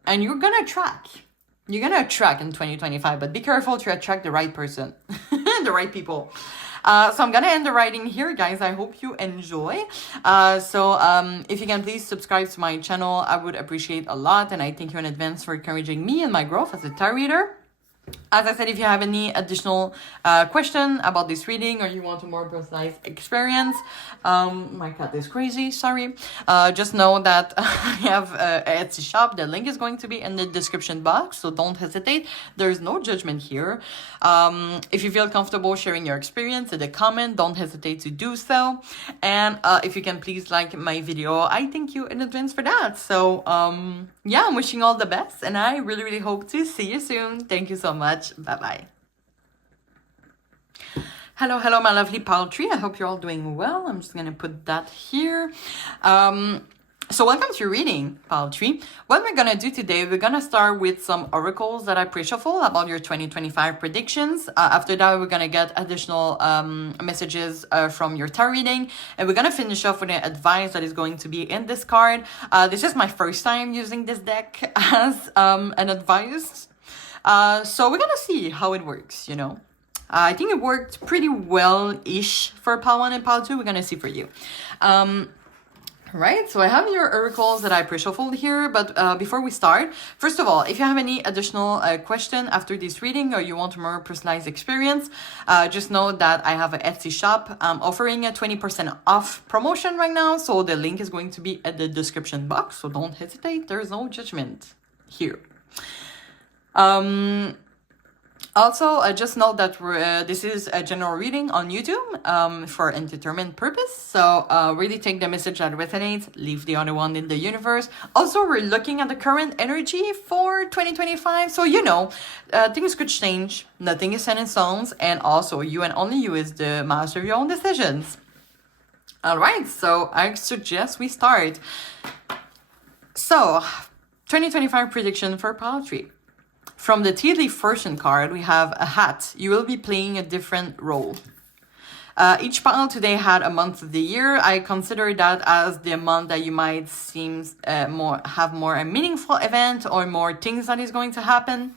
you're going to attract. You're going to attract in 2025, but be careful to attract the right person, the right people. So I'm gonna end the writing here, guys. I hope you enjoy. If you can please subscribe to my channel, I would appreciate a lot. And I thank you in advance for encouraging me and my growth as a tarot reader. As I said, if you have any additional question about this reading or you want a more personalized experience, my cat is crazy, sorry. Just know that I have an Etsy shop. The link is going to be in the description box, so don't hesitate. There's no judgment here. If you feel comfortable sharing your experience in the comment, don't hesitate to do so. And if you can please like my video, I thank you in advance for that. So yeah, I'm wishing you all the best, and I really, really hope to see you soon. Thank you so much. Bye-bye. Hello, my lovely poultry. I hope you're all doing well. I'm just going to put that here. So welcome to your reading, poultry. What we're going to do today, we're going to start with some oracles that I pre-shuffle about your 2025 predictions. After that, we're going to get additional messages from your tarot reading. And we're going to finish off with an advice that is going to be in this card. This is my first time using this deck as an advice. So we're gonna see how it works, you know. I think it worked pretty well-ish for Pal 1 and Pal 2. We're gonna see for you. Right, so I have your oracles that I pre-shuffled here, but before we start, first of all, if you have any additional question after this reading or you want a more personalized experience, just know that I have an Etsy shop. I'm offering a 20% off promotion right now, so the link is going to be at the description box, so don't hesitate. There's no judgment here. Also, just note that this is a general reading on YouTube for entertainment purpose. So really take the message that resonates, leave the other one in the universe. Also, we're looking at the current energy for 2025. So, you know, things could change. Nothing is set in stone. And also, you and only you is the master of your own decisions. All right, so I suggest we start. So, 2025 prediction for poultry. From the Tea Leaf Fortune card, we have a hat. You will be playing a different role. Each panel today had a month of the year. I consider that as the month that you might have more a meaningful event or more things that is going to happen.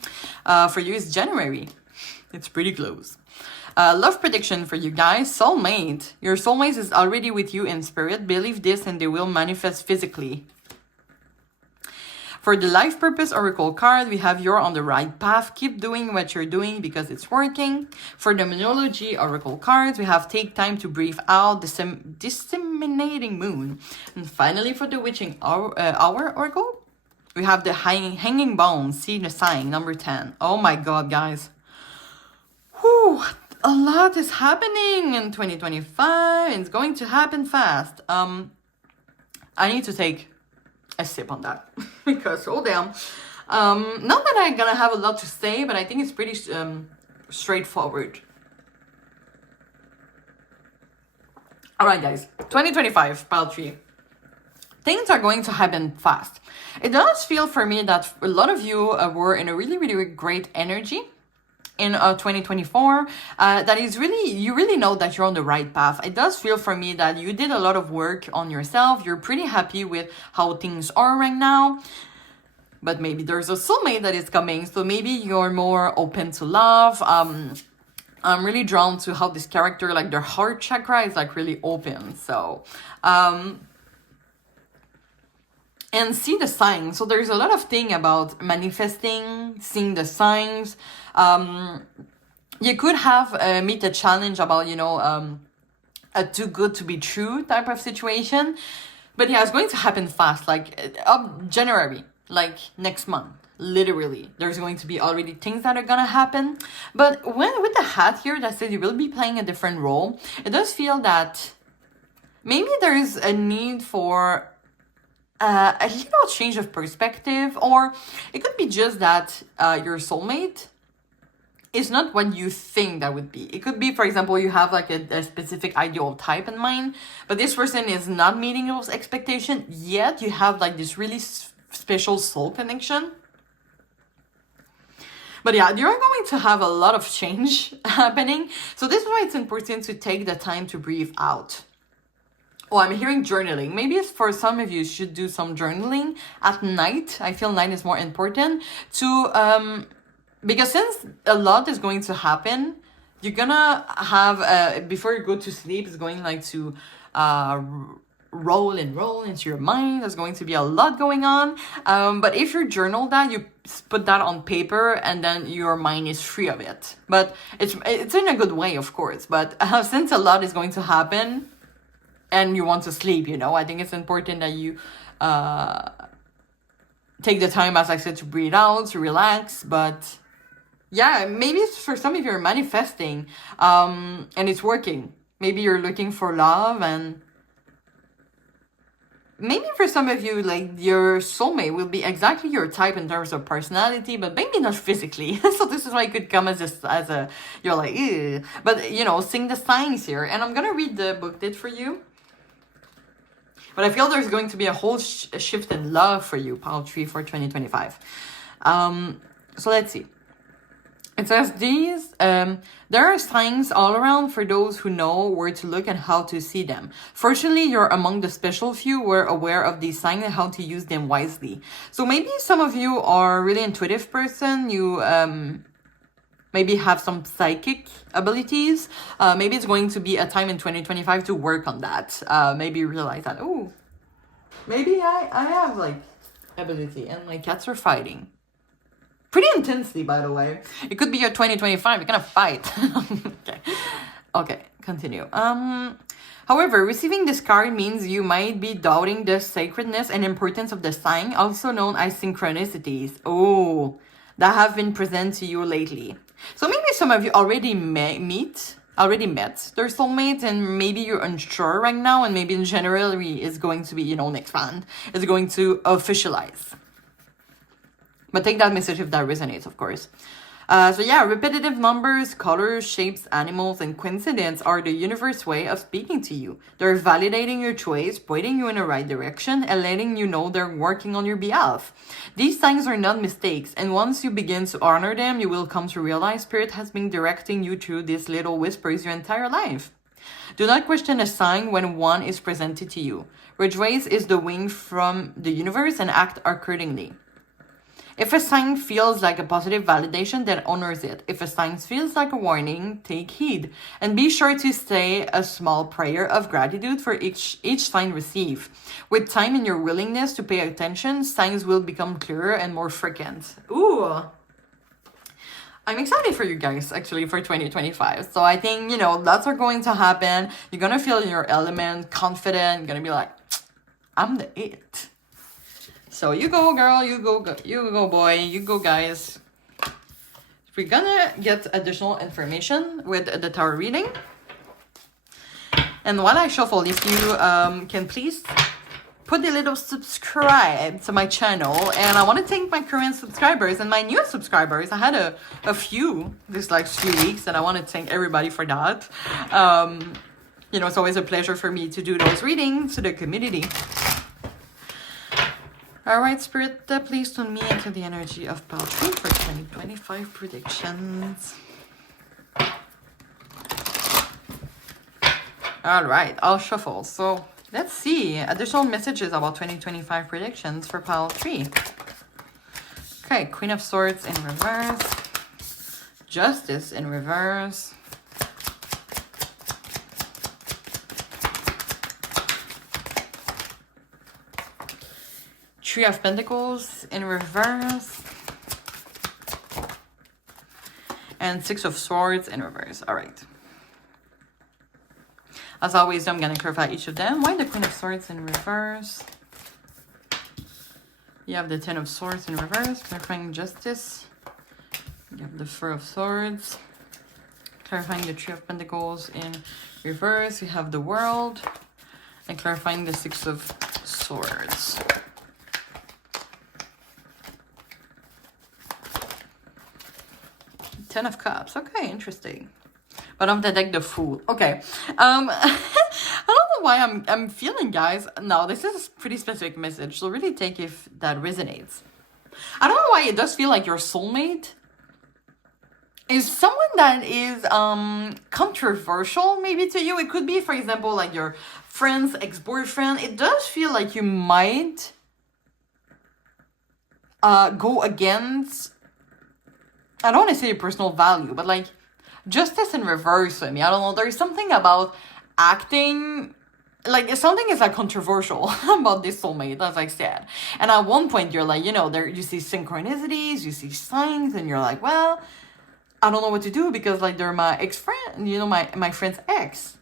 For you, it's January. It's pretty close. Love prediction for you guys. Soulmate. Your soulmate is already with you in spirit. Believe this and they will manifest physically. For the life purpose oracle card, we have you're on the right path. Keep doing what you're doing because it's working. For the Monology oracle cards, we have take time to breathe out, disseminating moon. And finally, for the witching hour oracle, we have the hanging bones, see the sign, number 10. Oh my God, guys. Whew, a lot is happening in 2025. It's going to happen fast. I need to take a sip on that because oh damn, not that I'm gonna have a lot to say, but I think it's pretty straightforward. All right, guys, 2025 poultry, things are going to happen fast. It does feel for me that a lot of you were in a really, really great energy in 2024, that is really, you really know that you're on the right path. It does feel for me that you did a lot of work on yourself. You're pretty happy with how things are right now. But maybe there's a soulmate that is coming. So maybe you're more open to love. I'm really drawn to how this character, like their heart chakra is like really open. So, and see the signs. So there's a lot of thing about manifesting, seeing the signs. You could have meet a challenge about, you know, a too good to be true type of situation. But yeah, it's going to happen fast, like January, like next month. Literally, there's going to be already things that are gonna happen. But when with the hat here that says you will be playing a different role, it does feel that maybe there's a need for a little change of perspective, or it could be just that your soulmate is not what you think that would be. It could be, for example, you have like a specific ideal type in mind, but this person is not meeting those expectations, yet you have like this really special soul connection. But yeah, you're going to have a lot of change happening. So this is why it's important to take the time to breathe out. Oh, I'm hearing journaling. Maybe it's for some of you should do some journaling at night. I feel night is more important to, because since a lot is going to happen, you're gonna have, before you go to sleep, it's going like to roll into your mind. There's going to be a lot going on. But if you journal that, you put that on paper and then your mind is free of it. But it's in a good way, of course. But since a lot is going to happen and you want to sleep, you know, I think it's important that you take the time, as I said, to breathe out, to relax. But yeah, maybe it's for some of you are manifesting and it's working. Maybe you're looking for love, and maybe for some of you, like your soulmate will be exactly your type in terms of personality, but maybe not physically. So this is why it could come as a you're like, ew. But you know, seeing the signs here, and I'm gonna read the book did for you. But I feel there's going to be a whole shift in love for you, Pile Tree, for 2025. So let's see. It says there are signs all around for those who know where to look and how to see them. Fortunately, you're among the special few who are aware of these signs and how to use them wisely. So maybe some of you are really intuitive person. You maybe have some psychic abilities. Maybe it's going to be a time in 2025 to work on that. Maybe realize that, oh, maybe I have like ability and my cats are fighting. Pretty intensely, by the way. It could be your 2025. You're gonna fight. Okay, continue. However, receiving this card means you might be doubting the sacredness and importance of the sign, also known as synchronicities. Oh, that have been present to you lately. So maybe some of you already met their soulmate, and maybe you're unsure right now, and maybe in January is going to be, you know, next month is going to officialize. But take that message if that resonates, of course. So yeah, repetitive numbers, colors, shapes, animals, and coincidence are the universe's way of speaking to you. They're validating your choice, pointing you in the right direction, and letting you know they're working on your behalf. These signs are not mistakes, and once you begin to honor them, you will come to realize Spirit has been directing you through these little whispers your entire life. Do not question a sign when one is presented to you. Rejoice is the wing from the universe and act accordingly. If a sign feels like a positive validation, then honors it. If a sign feels like a warning, take heed. And be sure to say a small prayer of gratitude for each sign received. With time and your willingness to pay attention, signs will become clearer and more frequent. Ooh! I'm excited for you guys, actually, for 2025. So I think, you know, lots are going to happen. You're going to feel in your element, confident. You're going to be like, I'm the it. So you go, girl, you go, boy, you go, guys. We're gonna get additional information with the tarot reading. And while I shuffle, if you can please put a little subscribe to my channel. And I want to thank my current subscribers and my new subscribers. I had a few this like few weeks, and I want to thank everybody for that. You know, it's always a pleasure for me to do those readings to the community. All right, Spirit, please tune me into the energy of pile 3 for 2025 predictions. All right, I'll shuffle. So let's see additional messages about 2025 predictions for pile 3. Okay, Queen of Swords in reverse. Justice in reverse. Three of Pentacles in reverse. And Six of Swords in reverse. All right. As always, I'm going to clarify each of them. Why the Queen of Swords in reverse? You have the Ten of Swords in reverse, clarifying Justice. You have the Four of Swords, clarifying the Three of Pentacles in reverse. You have the World, and clarifying the Six of Swords. Ten of Cups. Okay, interesting. Bottom of the deck, the Fool. Okay. I don't know why I'm feeling, guys. No, this is a pretty specific message, so really take if that resonates. I don't know why it does feel like your soulmate is someone that is controversial maybe to you. It could be, for example, like your friend's ex-boyfriend. It does feel like you might go against, I don't want to say your personal value, but like Justice in reverse with me. I don't know. There's something about acting like something is like controversial about this soulmate, as I said. And at one point you're like, you know, there you see synchronicities, you see signs, and you're like, well, I don't know what to do because like they're my ex-friend, you know, my friend's ex.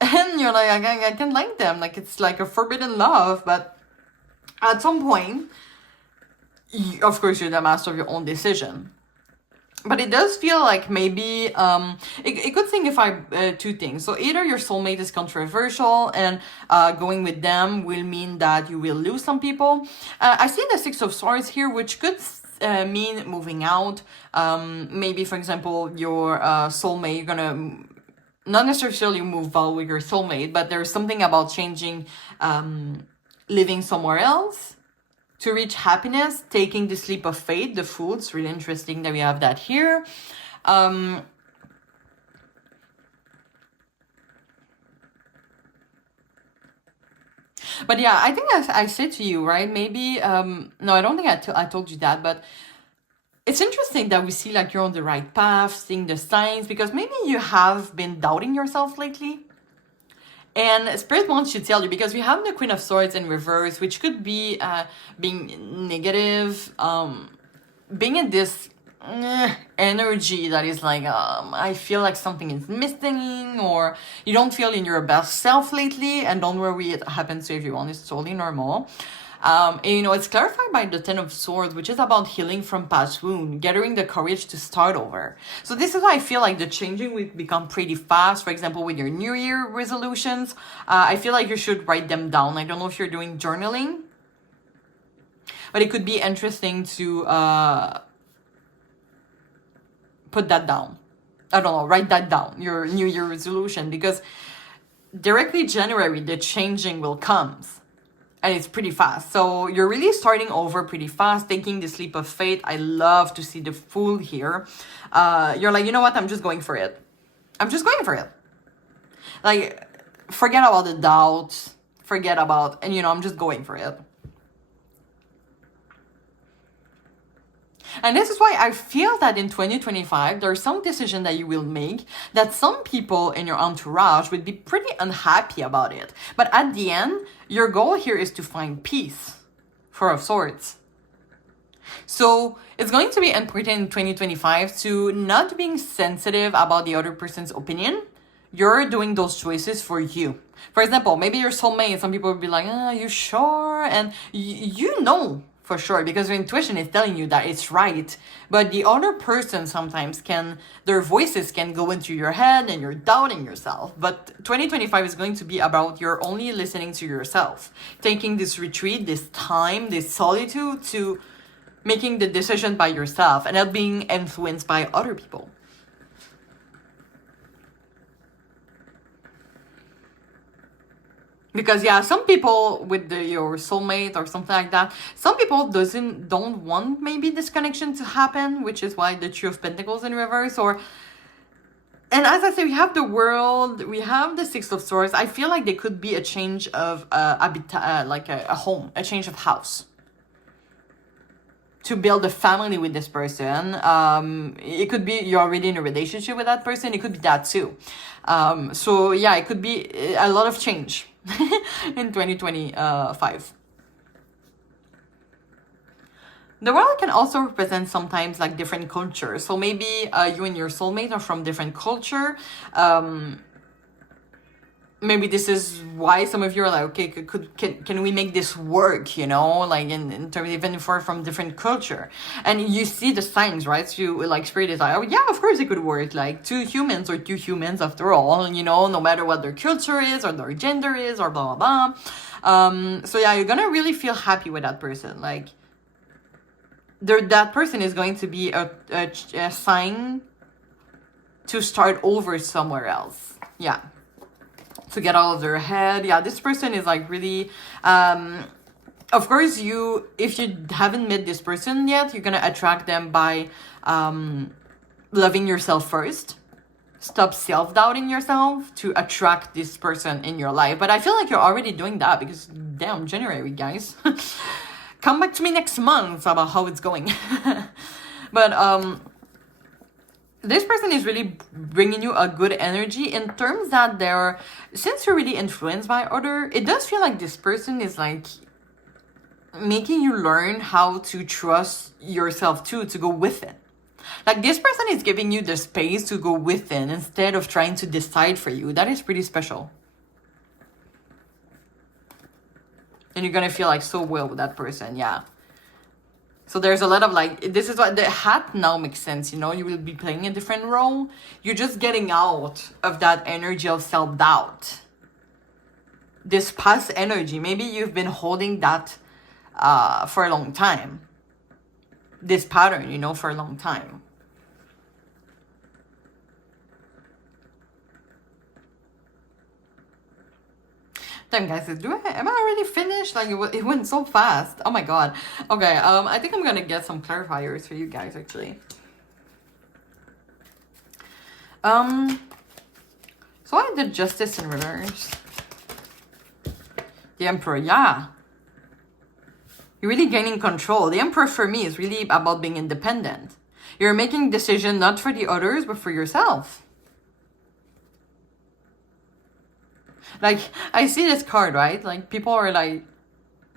And you're like, I can like them. Like it's like a forbidden love, but at some point, of course, you're the master of your own decision. But it does feel like maybe it could signify two things. So either your soulmate is controversial and going with them will mean that you will lose some people. I see the Six of Swords here, which could mean moving out. Maybe, for example, your soulmate, you're gonna not necessarily move out with your soulmate, but there's something about changing, living somewhere else to reach happiness, taking this leap of faith, the Fool. It's really interesting that we have that here. But yeah, I think I said to you, right? Maybe, no, I don't think I told you that, but it's interesting that we see like you're on the right path, seeing the signs, because maybe you have been doubting yourself lately. And Spirit wants to tell you, because we have the Queen of Swords in reverse, which could be being negative, being in this energy that is like, I feel like something is missing, or you don't feel in your best self lately, and don't worry, it happens to everyone, it's totally normal. And, you know, it's clarified by the Ten of Swords, which is about healing from past wound, gathering the courage to start over. So this is why I feel like the changing will become pretty fast. For example, with your New Year resolutions, I feel like you should write them down. I don't know if you're doing journaling, but it could be interesting to put that down. I don't know, write that down, your New Year resolution, because directly January, the changing will come. And it's pretty fast. So you're really starting over pretty fast, taking this leap of faith. I love to see the Fool here. You're like, you know what? I'm just going for it. I'm just going for it. Like, forget about the doubts. Forget about, and you know, I'm just going for it. And this is why I feel that in 2025, there are some decisions that you will make that some people in your entourage would be pretty unhappy about it. But at the end, your goal here is to find peace. Four of Swords. So it's going to be important in 2025 to not being sensitive about the other person's opinion. You're doing those choices for you. For example, maybe your soulmate, some people will be like, are you sure? And you know for sure, because your intuition is telling you that it's right. But the other person sometimes their voices can go into your head and you're doubting yourself. But 2025 is going to be about you're only listening to yourself. Taking this retreat, this time, this solitude to making the decision by yourself and not being influenced by other people. Because yeah, some people with your soulmate or something like that, some people don't want maybe this connection to happen, which is why the Two of Pentacles in reverse. Or, and as I say, we have the World, we have the Six of Swords. I feel like there could be a change of habitat, like a home, a change of house, to build a family with this person. It could be you're already in a relationship with that person. It could be that too. So yeah, it could be a lot of change in 2025. The World can also represent sometimes like different cultures. So maybe you and your soulmate are from different culture. Maybe this is why some of you are like, okay, can we make this work, you know, like in terms, even if we're from different culture. And you see the signs, right? So you, like, Spirit is like, oh yeah, of course it could work. Like, two humans are two humans after all, you know, no matter what their culture is or their gender is or blah, blah, blah. So yeah, you're gonna really feel happy with that person. Like, that person is going to be a sign to start over somewhere else. Yeah. To get out of their head. Yeah, this person is like really, of course, if you haven't met this person yet, you're gonna attract them by loving yourself first. Stop self-doubting yourself to attract this person in your life. But I feel like you're already doing that, because damn, January, guys. Come back to me next month about how it's going. But this person is really bringing you a good energy in terms that since you're really influenced by other, it does feel like this person is like making you learn how to trust yourself too, to go with it. Like, this person is giving you the space to go within instead of trying to decide for you. That is pretty special. And you're gonna feel like so well with that person, yeah. So there's a lot of like, this is what the hat now makes sense, you know, you will be playing a different role. You're just getting out of that energy of self-doubt. This past energy, maybe you've been holding that for a long time. This pattern, you know, for a long time. Damn, guys, am I already finished? Like, it went so fast. Oh my god. Okay, I think I'm gonna get some clarifiers for you guys, actually. So I did Justice in reverse. The Emperor, yeah. You're really gaining control. The Emperor for me is really about being independent. You're making decisions not for the others, but for yourself. Like, I see this card, right? Like, people are like,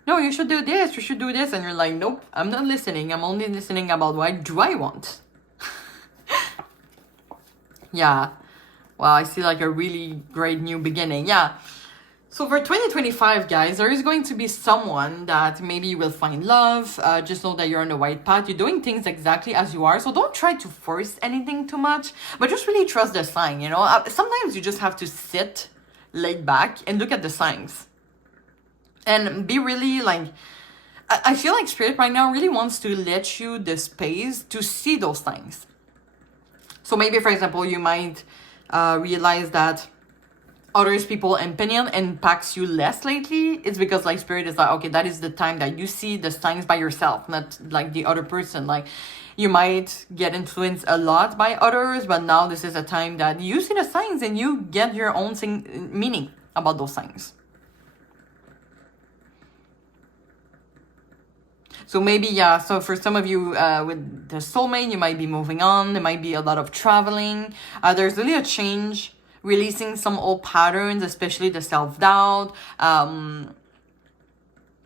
no, you should do this, you should do this. And you're like, nope, I'm not listening. I'm only listening about what do I want. Yeah. Wow, I see like a really great new beginning. Yeah. So for 2025, guys, there is going to be someone that maybe you will find love. Just know that you're on the right path. You're doing things exactly as you are. So don't try to force anything too much, but just really trust the sign, you know? Sometimes you just have to sit laid back and look at the signs and be really like, I feel like Spirit right now really wants to let you the space to see those things. So maybe, for example, you might realize that others people's opinion impacts you less lately. It's because like Spirit is like, okay, that is the time that you see the signs by yourself, not like the other person. Like, you might get influenced a lot by others, but now this is a time that you see the signs and you get your own meaning about those signs. So maybe, yeah, so for some of you with the soulmate, you might be moving on. There might be a lot of traveling. There's really a change, releasing some old patterns, especially the self-doubt,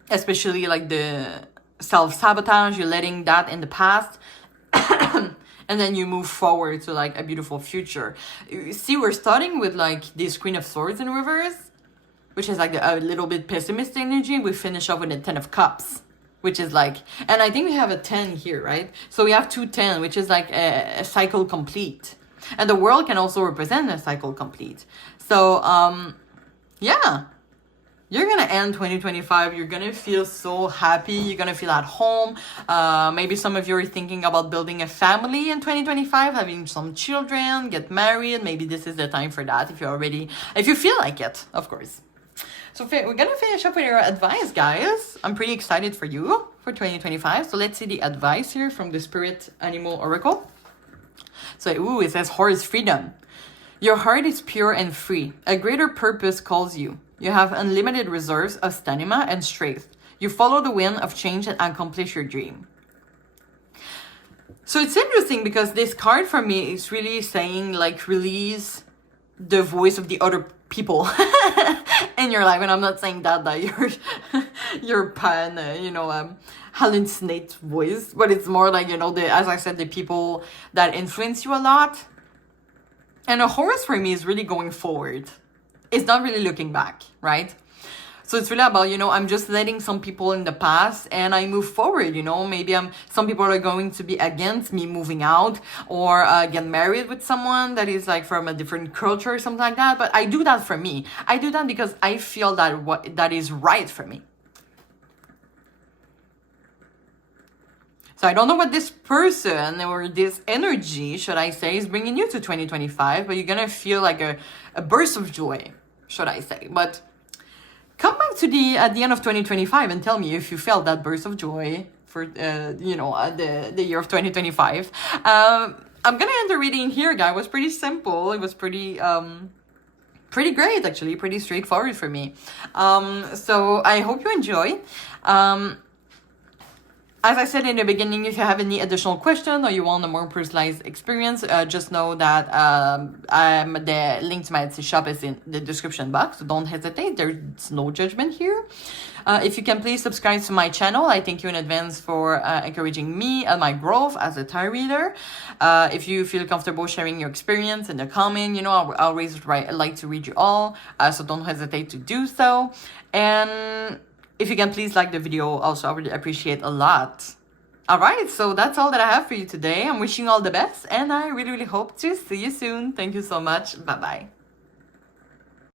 especially like the self-sabotage. You're letting that in the past. And then you move forward to like a beautiful future. See, we're starting with like this Queen of Swords in reverse, which is like a little bit pessimistic energy. We finish off with the 10 of Cups, which is like, and I think we have a 10 here, right? So we have 210, which is like a cycle complete. And the World can also represent a cycle complete. So, yeah. You're going to end 2025. You're going to feel so happy. You're going to feel at home. Maybe some of you are thinking about building a family in 2025, having some children, get married. Maybe this is the time for that if you feel like it, of course. So we're gonna finish up with your advice, guys. I'm pretty excited for you for 2025. So let's see the advice here from the Spirit Animal Oracle. So, it says horse freedom. Your heart is pure and free. A greater purpose calls you. You have unlimited reserves of stamina and strength. You follow the wind of change and accomplish your dream. So it's interesting because this card for me is really saying like release the voice of the other people in your life. And I'm not saying that your hallucinate voice, but it's more like, as I said, the people that influence you a lot. And a horse for me is really going forward. It's not really looking back, right? So it's really about, I'm just letting some people in the past and I move forward, maybe some people are going to be against me moving out or get married with someone that is like from a different culture or something like that. But I do that for me. I do that because I feel that is right for me. So I don't know what this person or this energy, should I say, is bringing you to 2025, but you're going to feel like a burst of joy, should I say. But come back to at the end of 2025 and tell me if you felt that burst of joy for, the year of 2025. I'm going to end the reading here, guys. It was pretty simple. It was pretty great, actually. Pretty straightforward for me. So I hope you enjoy. As I said in the beginning, if you have any additional questions or you want a more personalized experience, just know that the link to my Etsy shop is in the description box. So don't hesitate. There's no judgment here. If you can please subscribe to my channel, I thank you in advance for encouraging me and my growth as a tarot reader. If you feel comfortable sharing your experience in the comment, I always like to read you all. So don't hesitate to do so. And if you can please like the video also, I would appreciate a lot. Alright, so that's all that I have for you today. I'm wishing you all the best and I really, really hope to see you soon. Thank you so much. Bye-bye.